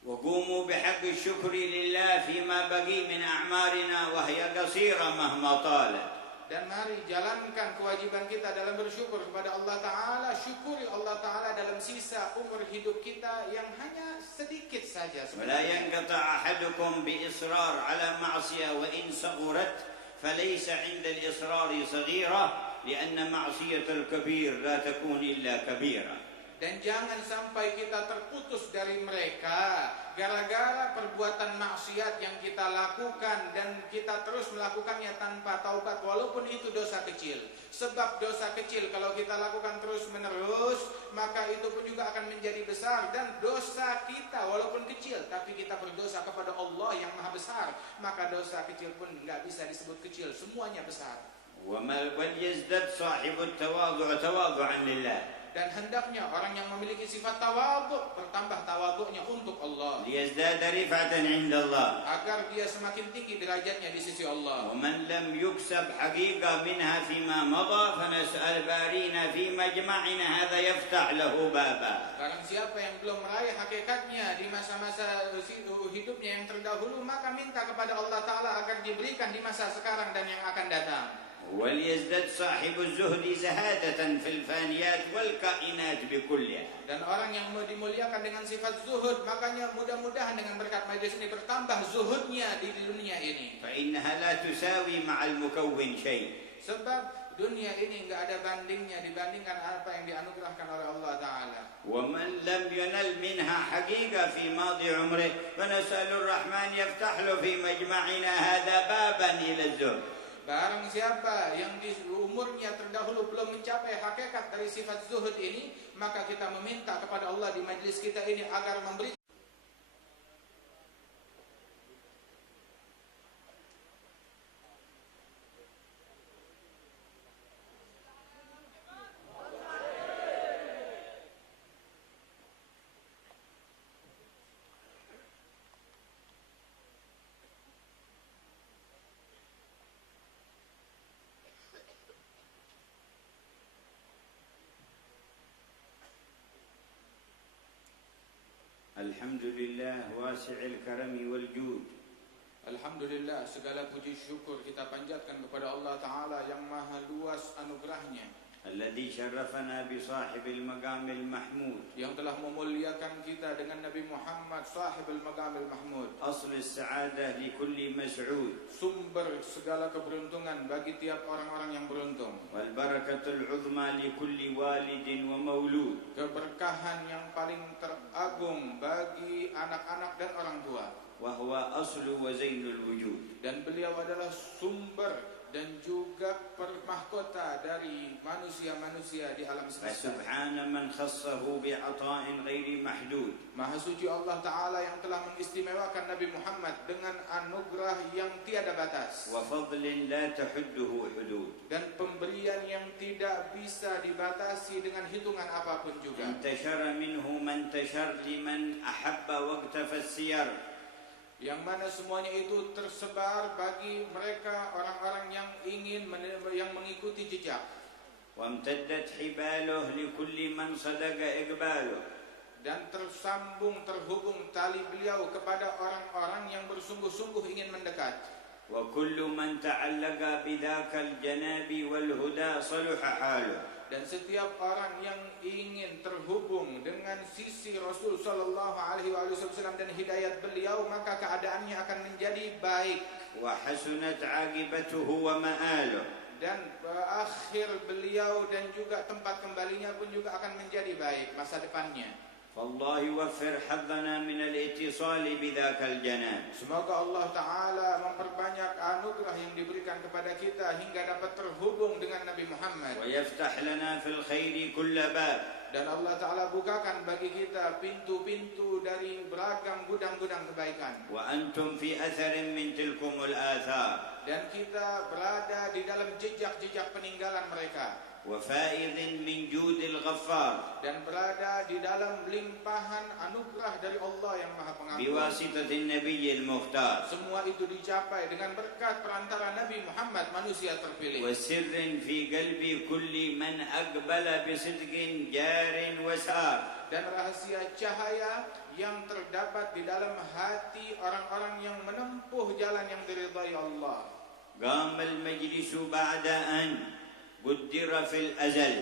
وقوموا بحق الشكر لله فيما بقي من أعمارنا وهي قصيرة مهما طالت. Dan mari jalankan kewajiban kita dalam bersyukur kepada Allah Ta'ala. Syukuri Allah Ta'ala dalam sisa umur hidup kita yang hanya sedikit saja. ولا ينقطع أحدكم بإصرار على معصية وإن صغرت فليس عند الإصرار صغيرة لأن معصية الكبير لا تكون إلا كبيرة. Dan jangan sampai kita terputus dari mereka gara-gara perbuatan maksiat yang kita lakukan dan kita terus melakukannya tanpa taubat, walaupun itu dosa kecil. Sebab dosa kecil kalau kita lakukan terus-menerus, maka itu pun juga akan menjadi besar. Dan dosa kita walaupun kecil, tapi kita berdosa kepada Allah yang maha besar, maka dosa kecil pun nggak bisa disebut kecil, semuanya besar. وَلْيَزْدَدْ صَاحِبُ التَّوَاضُعَ تَوَاضُعًا لِلَّهِ. Dan hendaknya orang yang memiliki sifat tawadhu bertambah tawadhunya untuk Allah. لِيَزْدَادَ رِفْعَةً عِنْدَ اللَّهِ. Agar dia semakin tinggi derajatnya di sisi Allah. ومن لم يكسب حقيقة منها فيما مضى فنسأل بارينا في مجمعنا هذا يفتح له بابا. Barang siapa yang belum meraih hakikatnya di masa-masa hidupnya yang terdahulu, maka minta kepada Allah Ta'ala agar diberikan di masa sekarang dan yang akan datang. وليزداد صاحب الزهد زهادة في الفانيات والكائنات بكلها. Dan orang yang dimuliakan dengan sifat zuhud, makanya mudah-mudahan dengan berkat majlis ini bertambah zuhudnya di dunia ini. فإنها لا تساوي مع المكون شيء. Sebab dunia ini enggak ada bandingnya dibandingkan apa yang dianugerahkan oleh Allah Ta'ala. ومن لم ينل منها حقيقة في ماضي عمره فنسأل الرحمن يفتح له في مجمعنا هذا بابا إلى الزهد. Barang siapa yang di umurnya terdahulu belum mencapai hakikat dari sifat zuhud ini, maka kita meminta kepada Allah di majlis kita ini agar memberi. Alhamdulillah wasi'il karami wal jud. Alhamdulillah, segala puji syukur kita panjatkan kepada Allah Ta'ala yang maha luas anugerahnya, Alladhi syarrafana bi sahibil maqamil mahmud. Yang telah memuliakan kita dengan Nabi Muhammad sahibul maqamil mahmud. Asl as-sa'adah li kulli mas'ud. Sumber segala keberuntungan bagi tiap orang-orang yang beruntung. Wal barakatul uzma li kulli walidin wa maulud. Keberkahan yang paling teragung bagi anak-anak dan orang tua. Wa huwa aslu wa zainul wujud. Dan beliau adalah sumber dan juga permahkota dari manusia-manusia di alam semesta. فسبحان من خصه بعطاء غير محدود. Maha suci Allah Ta'ala yang telah mengistimewakan Nabi Muhammad dengan anugerah yang tiada batas وفضل لا تحده حدود. dan pemberian yang tidak bisa dibatasi dengan hitungan apapun juga. انتشر منه من انتشر لمن أحب واقتفى السير. Yang mana semuanya itu tersebar bagi mereka orang-orang yang ingin yang mengikuti jejak. وامتدت حباله لكل من صدق إقباله. Dan terhubung tali beliau kepada orang-orang yang bersungguh-sungguh ingin mendekat. وكل من تعلق بذاك الجناب والهدى صلح حاله. Dan setiap orang yang ingin terhubung dengan sisi Rasul Sallallahu Alaihi Wasallam dan hidayat beliau, maka keadaannya akan menjadi baik. وحسنت عاقبته ومآله. Dan akhir beliau dan juga tempat kembalinya pun juga akan menjadi baik masa depannya. فالله يوفر حظنا من الاتصال بذاك الجناب. Semoga Allah Ta'ala memperbanyak anugerah yang diberikan kepada kita hingga dapat terhubung dengan Nabi Muhammad. ويفتح لنا في الخير كل باب. Dan Allah Ta'ala bukakan bagi kita pintu-pintu dari beragam gudang-gudang kebaikan. وأنتم في أثر من تلكم الآثار. Dan kita berada di dalam jejak-jejak peninggalan mereka. وفائض من جود الغفار. Dan berada di dalam limpahan anugerah dari Allah yang Maha Pengampun. بواسطة النبي المختار. Semua itu dicapai dengan berkat perantara Nabi Muhammad, manusia terpilih. وسر في قلب كل من أقبل بصدق جار وسار. Dan rahasia cahaya yang terdapat di dalam hati orang-orang yang menempuh jalan yang diridhai Allah. قام المجلس بعد أن قدر في الأزل.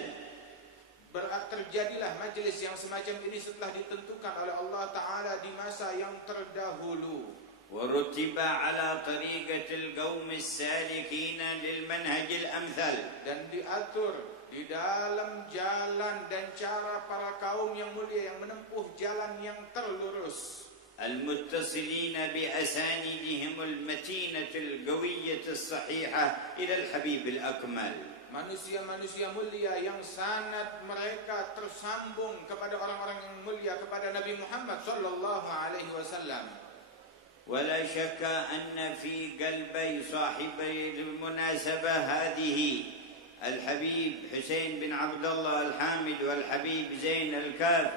Terjadilah majelis yang semacam ini setelah ditentukan oleh Allah Ta'ala di masa yang terdahulu. ورتب على طريقة القوم السالكين للمنهج الأمثل. Dan diatur di dalam jalan dan cara para kaum yang mulia yang menempuh jalan yang terlurus. المتصلين بأسانيدهم المتينة القوية الصحيحة إلى الحبيب الأكمل. Manusia-manusia mulia yang sanad mereka tersambung kepada orang-orang yang mulia, kepada Nabi Muhammad sallallahu alaihi wasallam. ولا شك أن في قلبي صاحبي المناسبة هذه الحبيب حسين بن عبد الله الحامد والحبيب زين الكاف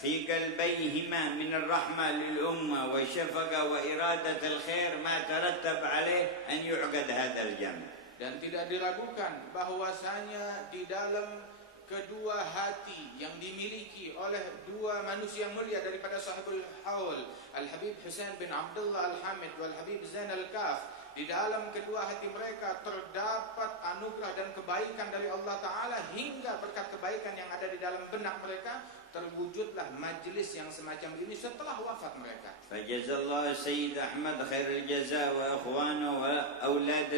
في قلبيهما من الرحمة للأمة والشفقة وإرادة الخير ما ترتب عليه أن يعقد هذا الجمع. Dan tidak diragukan bahwasanya di dalam kedua hati yang dimiliki oleh dua manusia mulia daripada sahibul haul, Al-Habib Husain bin Abdullah Al-Hamid wal Habib Zain Al-Kaf, di dalam kedua hati mereka terdapat anugerah dan kebaikan dari Allah Ta'ala, hingga berkat kebaikan yang ada di dalam benak mereka terwujudlah majlis yang semacam ini setelah wafat mereka. فجزا الله السيد أحمد خير الجزاء وأخوانه وأولاد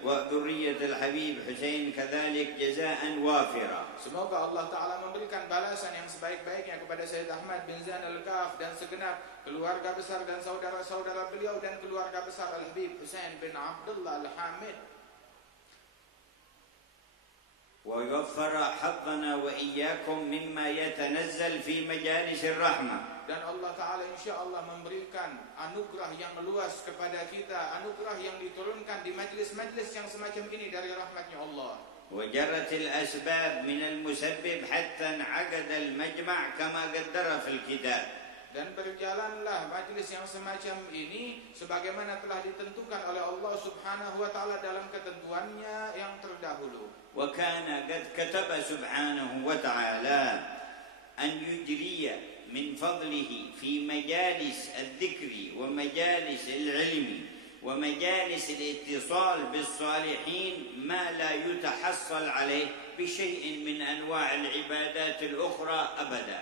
وذرية الحبيب حسين كذلك جزاء وافرا. Semoga Allah Ta'ala memberikan balasan yang sebaik-baiknya kepada Sayyid Ahmad bin Zain Al-Kaf dan segenap keluarga besar dan saudara-saudara beliau dan keluarga besar Al-Habib Husain bin Abdullah Al-Hamid. ويوفر حظنا وإياكم مما يتنزل في مجالس الرحمة. Dan Allah Ta'ala insyaAllah memberikan anugerah yang luas kepada kita, anugerah yang diturunkan di majlis-majlis yang semacam ini dari rahmatnya Allah. وجرت الأسباب من المسبب حتى انعقد المجمع كما قدر في الكتاب. Dan berjalanlah majlis yang semacam ini sebagaimana telah ditentukan oleh Allah Subhanahu wa Ta'ala dalam ketentuannya yang terdahulu. وكان قد كتب سبحانه وتعالى أن يجري من فضله في مجالس الذكر ومجالس العلم ومجالس الاتصال بالصالحين ما لا يتحصل عليه بشيء من أنواع العبادات الأخرى أبدا.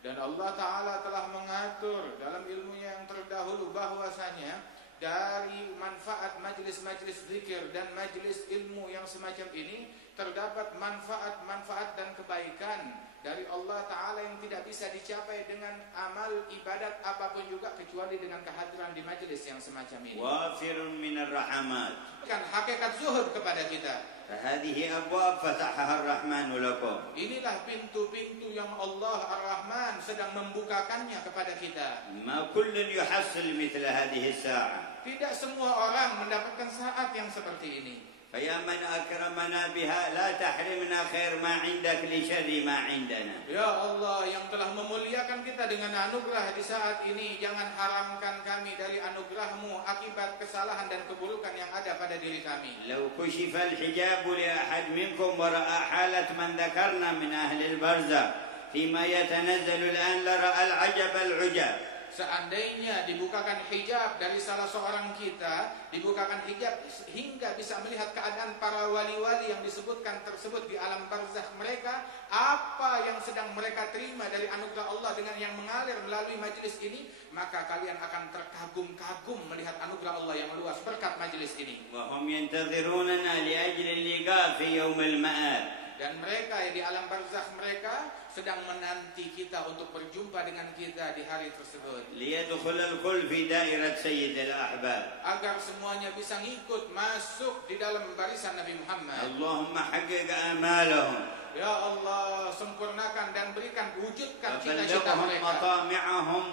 Dan Allah Ta'ala telah mengatur dalam ilmunya yang terdahulu bahwasanya dari manfaat majlis-majlis zikir dan majlis ilmu yang semacam ini terdapat manfaat-manfaat dan kebaikan dari Allah Ta'ala yang tidak bisa dicapai dengan amal ibadat apapun juga kecuali dengan kehadiran di majelis yang semacam ini. وافر من الرحمات. Kan hakikat zuhud kepada kita. فهذه أبواب فتحها الرحمن لكم. Inilah pintu-pintu yang Allah Ar-Rahman sedang membukakannya kepada kita. ما كل يحصل مثل هذه الساعة. Tidak semua orang mendapatkan saat yang seperti ini. فيا من أكرمنا بها لا تحرمنا خير ما عندك لشر ما عندنا. Ya Allah yang telah memuliakan kita dengan anugerah di saat ini, jangan haramkan kami dari anugerah-Mu akibat kesalahan dan keburukan yang ada pada diri kami. لو كشف الحجاب لأحد منكم ورأى حالة من ذكرنا من أهل البرزخ فيما يتنزل الآن لرأى العجب العجاب. Seandainya dibukakan hijab dari salah seorang kita, dibukakan hijab hingga bisa melihat keadaan para wali-wali yang disebutkan tersebut di alam barzakh mereka, apa yang sedang mereka terima dari anugerah Allah dengan yang mengalir melalui majelis ini, maka kalian akan terkagum-kagum melihat anugerah Allah yang luas berkat majelis ini. وهم ينتظروننا لأجل اللقاء في يوم المآب. Dan mereka yang di alam barzakh mereka sedang menanti kita untuk berjumpa dengan kita di hari tersebut. ليدخل الكل في دائرة سيد الأحباب. Agar semuanya bisa ngikut masuk di dalam barisan Nabi Muhammad. اللهم حقق آمالهم. Ya Allah, sempurnakan dan berikan, wujudkan cita-cita وبلغهم mereka. مطامعهم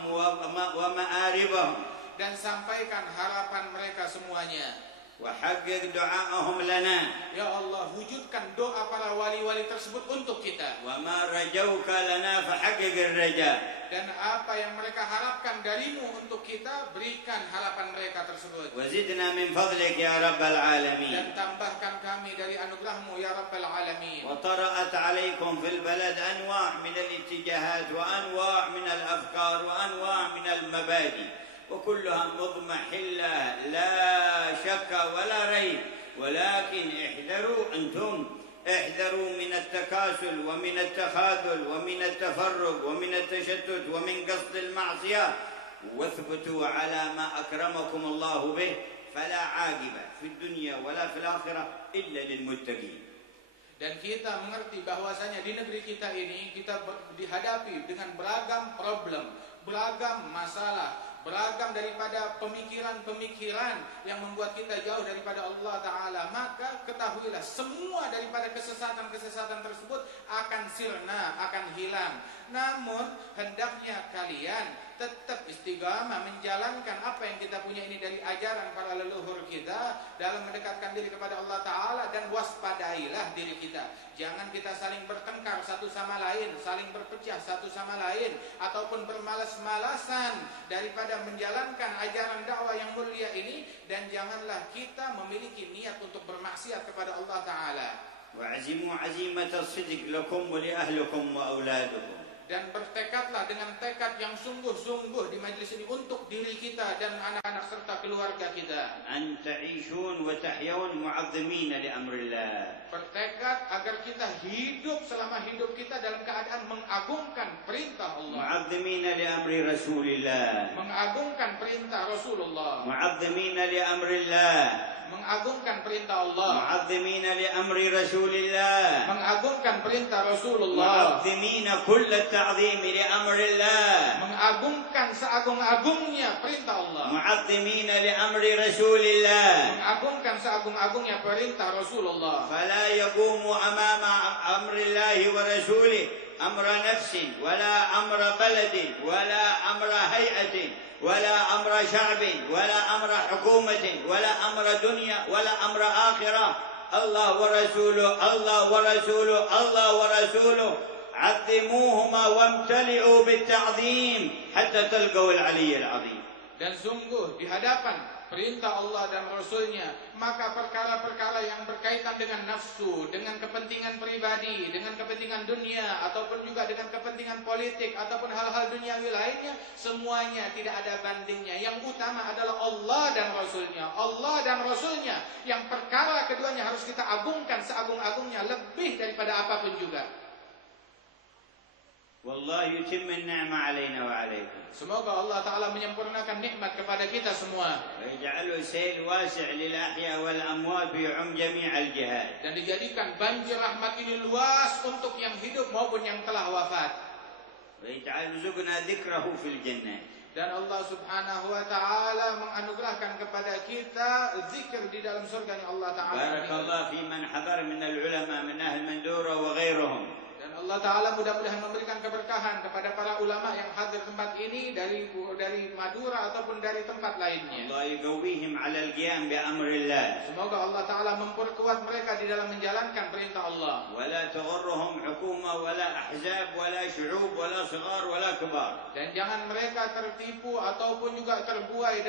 ومآربهم. Dan sampaikan harapan mereka semuanya. وحقق دعاءهم لنا. Ya Allah, wujudkan doa para wali-wali tersebut untuk kita. وما رجوك لنا فحقق الرجاء. Dan apa yang mereka harapkan darimu untuk kita, berikan harapan mereka tersebut. وزدنا من فضلك يا رب العالمين. Dan tambahkan kami dari anugerahmu ya Rabbal Alamin. وطرأت عليكم في البلد أنواع من الاتجاهات وأنواع من الأفكار وأنواع من المبادئ، وكلها مضمحلة لا شك ولا ريب، ولكن احذروا أنتم، احذروا من التكاسل ومن التخاذل ومن التفرق ومن التشتت ومن قصد المعصية، واثبتوا على ما أكرمكم الله به، فلا عاقبة في الدنيا ولا في الآخرة إلا للمتقين. Dan kita mengerti bahwasanya di negeri kita ini kita dihadapi dengan beragam problem, beragam masalah, beragam daripada pemikiran-pemikiran yang membuat kita jauh daripada Allah Ta'ala. Maka ketahuilah semua daripada kesesatan-kesesatan tersebut akan sirna, akan hilang. Namun hendaknya kalian tetap istiqamah menjalankan apa yang kita punya ini dari ajaran para leluhur kita dalam mendekatkan diri kepada Allah Ta'ala, dan waspadailah diri kita. Jangan kita saling bertengkar satu sama lain, saling berpecah satu sama lain, ataupun bermalas-malasan daripada menjalankan ajaran dakwah yang mulia ini. Dan janganlah kita memiliki niat untuk bermaksiat kepada Allah Ta'ala. وعزموا عزيمة الصدق لكم ولأهلكم وأولادكم. Dan bertekadlah dengan tekad yang sungguh-sungguh di majelis ini untuk diri kita dan anak-anak serta keluarga kita. أن تعيشون وتحيون معظمين لأمر الله. Bertekad agar kita hidup selama hidup kita dalam keadaan mengagungkan perintah Allah, معظمين لأمر رسول الله. mengagungkan perintah Rasulullah, معظمين لأمر الله. mengagungkan perintah Allah, معظمين لأمر رسول الله. mengagungkan perintah Rasulullah, معظمين كل التعظيم لأمر الله. mengagungkan seagung-agungnya perintah Allah, معظمين لأمر رسول الله. mengagungkan seagung-agungnya perintah Rasulullah. فلا يقوم أمام أمر الله ورسوله أمر نفس ولا أمر بلد ولا أمر هيئة ولا أمر شعب ولا أمر حكومة ولا أمر دنيا ولا أمر آخرة. الله ورسوله الله ورسوله الله ورسوله عظموهما وامتلئوا بالتعظيم حتى تلقوا العلي العظيم. Dan sungguh di hadapan perintah Allah dan Rasulnya, maka perkara-perkara yang berkaitan dengan nafsu, dengan kepentingan pribadi, dengan kepentingan dunia, ataupun juga dengan kepentingan politik, ataupun hal-hal duniawi lainnya, semuanya tidak ada bandingnya. Yang utama adalah Allah dan Rasulnya. Allah dan Rasulnya, yang perkara keduanya harus kita agungkan seagung-agungnya, lebih daripada apapun juga. والله يتم النعمة علينا وعليكم. Semoga Allah Ta'ala menyempurnakan nikmat kepada kita semua. ويجعله سيل واسع للأحياء والأموات ويعم جميع الجهات. Dan dijadikan banjir rahmat ini luas untuk yang hidup maupun yang telah wafat. ويجعل رزقنا ذكره في الجنة. Dan Allah Subhanahu wa Ta'ala menganugerahkan kepada kita zikir di dalam surga yang Allah Ta'ala. بارك الله في من حضر من العلماء من أهل مندورة وغيرهم. Dan Allah Ta'ala mudah-mudahan memberikan keberkahan kepada para ulama yang hadir tempat ini dari Madura ataupun dari tempat lainnya. الله يقويهم على القيام بأمر الله. Semoga Allah Ta'ala memperkuat mereka di dalam menjalankan perintah Allah. ولا تغرهم حكومة ولا أحزاب ولا شعوب ولا صغار ولا كبار. Dan jangan mereka tertipu ataupun juga terbuai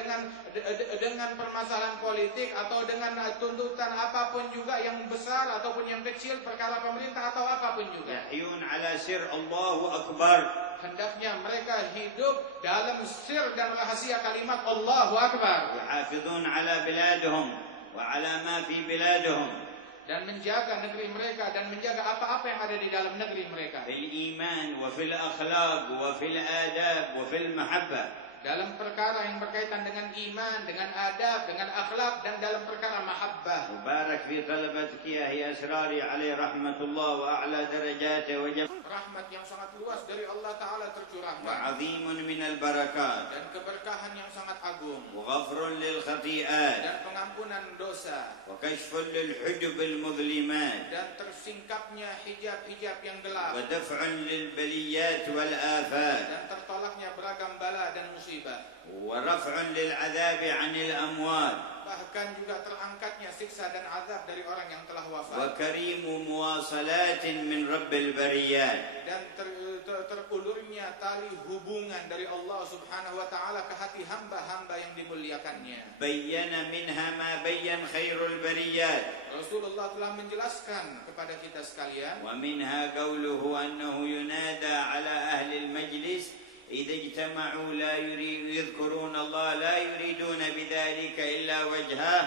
dengan permasalahan politik atau dengan tuntutan apapun juga yang besar ataupun yang kecil, perkara pemerintah atau apapun juga. يحيون على سر الله أكبر. Hendaknya mereka hidup dalam sir dan rahasia kalimat Allahu Akbar. يحافظون على بلادهم وعلى ما في بلادهم. Dan menjaga negeri mereka dan menjaga apa-apa yang ada di dalam negeri mereka. في الإيمان وفي الأخلاق وفي الآداب وفي المحبة. Dalam perkara yang berkaitan dengan iman, dengan adab, dengan akhlak, dan dalam perkara mahabbah. مبارك في طلبتك يا أسراري عليه رحمة الله وأعلى درجاته Rahmat yang sangat luas dari Allah Ta'ala tercurahkan. وعظيم من البركات. Dan keberkahan yang sangat agung. وغفر للخطيئات. Dan pengampunan dosa. وكشف للحجب المظلمات. Dan tersingkapnya hijab-hijab yang gelap. ودفع للبليات والآفات. Dan tertolaknya beragam bala dan musibah. ورفع للعذاب عن الأموات. Bahkan juga terangkatnya siksa dan azab dari orang yang telah wafat. وكريم مواصلات من رب البريات. Dan terulurnya tali hubungan dari Allah Subhanahu wa Ta'ala ke hati hamba-hamba yang dimuliakannya. بين منها ما بين خير البريات. Rasulullah telah menjelaskan kepada kita sekalian. ومنها قوله أنه ينادى على أهل المجلس إذا اجتمعوا لا يذكرون الله لا يريدون بذلك إلا وجهه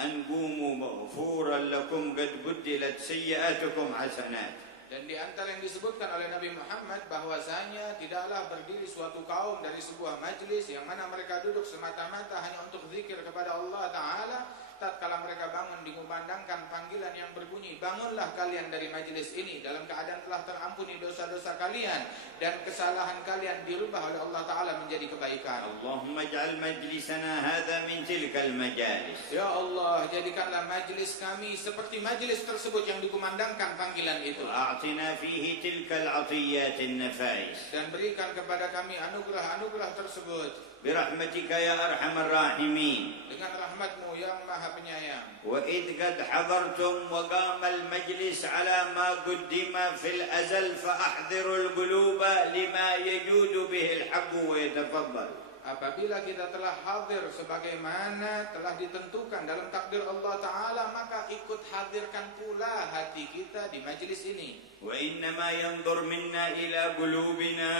أن قوموا مغفورا لكم قد بدلت سيئاتكم حسنات. Dan di antara yang disebutkan oleh Nabi Muhammad bahwasanya tidaklah berdiri suatu kaum dari sebuah majlis yang mana mereka duduk semata-mata hanya untuk zikir kepada Allah Ta'ala. Tatkala mereka bangun dikumandangkan panggilan yang berbunyi, bangunlah kalian dari majlis ini dalam keadaan telah terampuni dosa-dosa kalian dan kesalahan kalian dirubah oleh Allah Ta'ala menjadi kebaikan. Allahumma ij'al majlisana hadha min tilka al-majalis. Ya Allah, jadikanlah majlis kami seperti majlis tersebut yang dikumandangkan panggilan itu. A'tina fihi tilka al-'atiyat an-nafais. Dan berikan kepada kami anugerah-anugerah tersebut. Birahmatika ya arhamar rahimin. Dengan rahmatmu yang maha penyayang. وإذ قد حضرتم وقام المجلس على ما قدم في الأزل فأحضروا القلوب لما يجود به الحق ويتفضل. Apabila kita telah hadir sebagaimana telah ditentukan dalam takdir Allah Ta'ala, maka ikut hadirkan pula hati kita di majlis ini. وإنما ينظر منا إلى قلوبنا.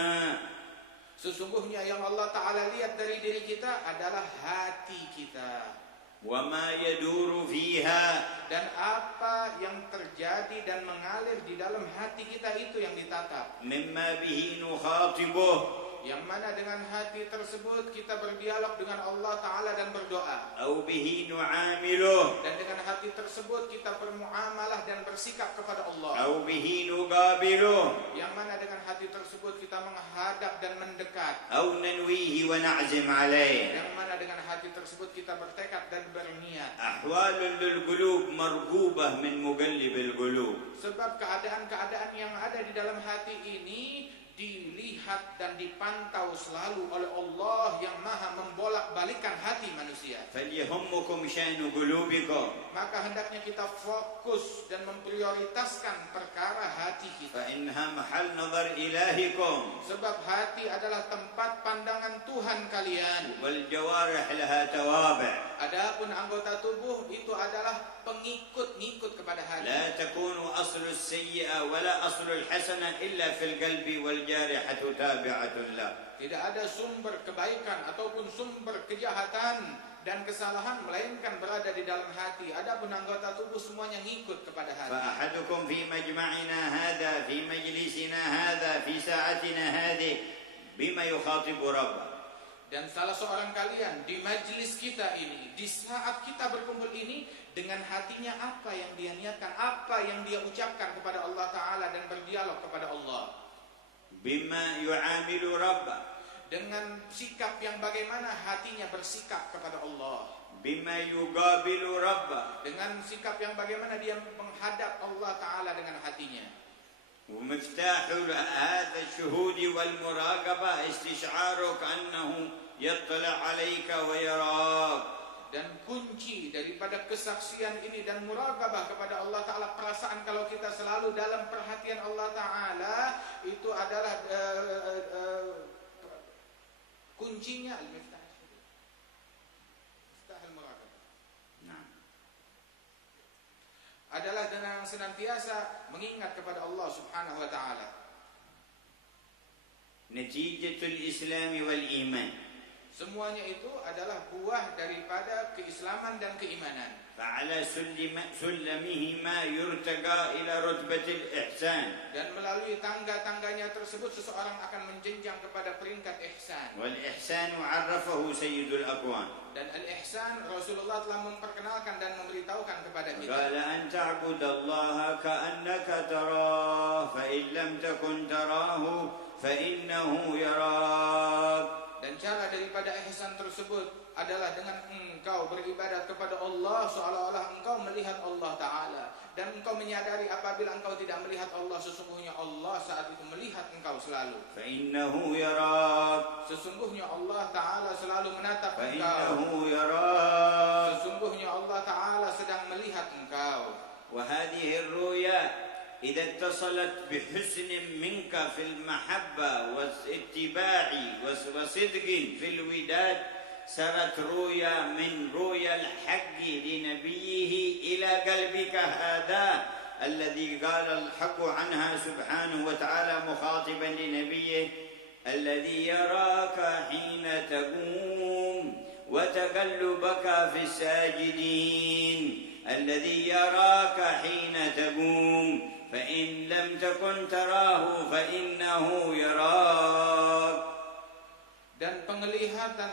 Sesungguhnya yang Allah Ta'ala lihat dari diri kita adalah hati kita. وما يدور فيها. Dan apa yang terjadi dan mengalir di dalam hati kita itu yang ditatap. مما به نخاطبه. Yang mana dengan hati tersebut kita berdialog dengan Allah Ta'ala dan berdoa. أو به نعامله. Dan dengan hati tersebut kita bermuamalah dan bersikap kepada Allah. أو به نقابله. Yang mana dengan hati tersebut kita menghadap dan mendekat. أو ننويه ونعزم عليه. Yang mana dengan hati tersebut kita bertekad dan berniat. أحوال للقلوب مرغوبة من مقلب القلوب. Sebab keadaan-keadaan yang ada di dalam hati ini dilihat dan dipantau selalu oleh Allah yang maha membolak-balikan hati manusia. فليهمكم شأن قلوبكم. Maka hendaknya kita fokus dan memprioritaskan perkara hati kita. فإنها محل نظر إلهكم. Sebab hati adalah tempat pandangan Tuhan kalian. والجوارح لها توابع. Adapun anggota tubuh itu adalah pengikut-ngikut kepada hati. لا تكون أصل السيئة ولا أصل الحسنة إلا في القلب والجارحة تابعة له. Tidak ada sumber kebaikan ataupun sumber kejahatan dan kesalahan melainkan berada di dalam hati. Adapun anggota tubuh semuanya ngikut kepada hati. فأحدكم في مجمعنا هذا في مجلسنا هذا في ساعتنا هذه بما يخاطب ربه. Dan salah seorang kalian di majlis kita ini, di saat kita berkumpul ini, dengan hatinya apa yang dia niatkan, apa yang dia ucapkan kepada Allah Ta'ala dan berdialog kepada Allah. بما يعامل ربه. Dengan sikap yang bagaimana hatinya bersikap kepada Allah. بما يقابل ربه. Dengan sikap yang bagaimana dia menghadap Allah Ta'ala dengan hatinya. ومفتاح هذا الشهود والمراقبة استشعارك أنه يطلع عليك ويراك. Dan kunci daripada kesaksian ini dan muraqabah kepada Allah Ta'ala, perasaan kalau kita selalu dalam perhatian Allah Ta'ala, itu adalah kuncinya al-miftah. Miftah al-muraqabah. نعم. Adalah dengan senantiasa mengingat kepada Allah Subhanahu wa Ta'ala. نتيجة الإسلام والإيمان. Semuanya itu adalah buah daripada keislaman dan keimanan. فعلى سلمهما يرتقى إلى رتبة الإحسان. Dan melalui tangga-tangganya tersebut seseorang akan menjenjang kepada peringkat ihsan. والإحسان عرفه سيد الأكوان. Dan al-ihsan Rasulullah telah memperkenalkan dan memberitahukan kepada kita. قال أن تعبد الله كأنك تراه فإن لم تكن تراه فإنه يراك. Dan cara daripada ihsan tersebut adalah dengan engkau beribadat kepada Allah seolah-olah engkau melihat Allah Ta'ala. Dan engkau menyadari apabila engkau tidak melihat Allah, sesungguhnya Allah saat itu melihat engkau selalu. فإنه يراك. Sesungguhnya Allah Ta'ala selalu menatap engkau. فإنه يراك. Sesungguhnya Allah Ta'ala sedang melihat engkau. وهذه الرؤيا إذا اتصلت بحسن منك في المحبة والاتباع وصدق في الوداد صارت رؤيا من رؤيا الحق لنبيه إلى قلبك هذا الذي قال الحق عنها سبحانه وتعالى مخاطبا لنبيه الذي يراك حين تقوم وتقلبك في الساجدين الذي يراك حين تقوم فإن لم تكن تراه فإنه يراك. Dan penglihatan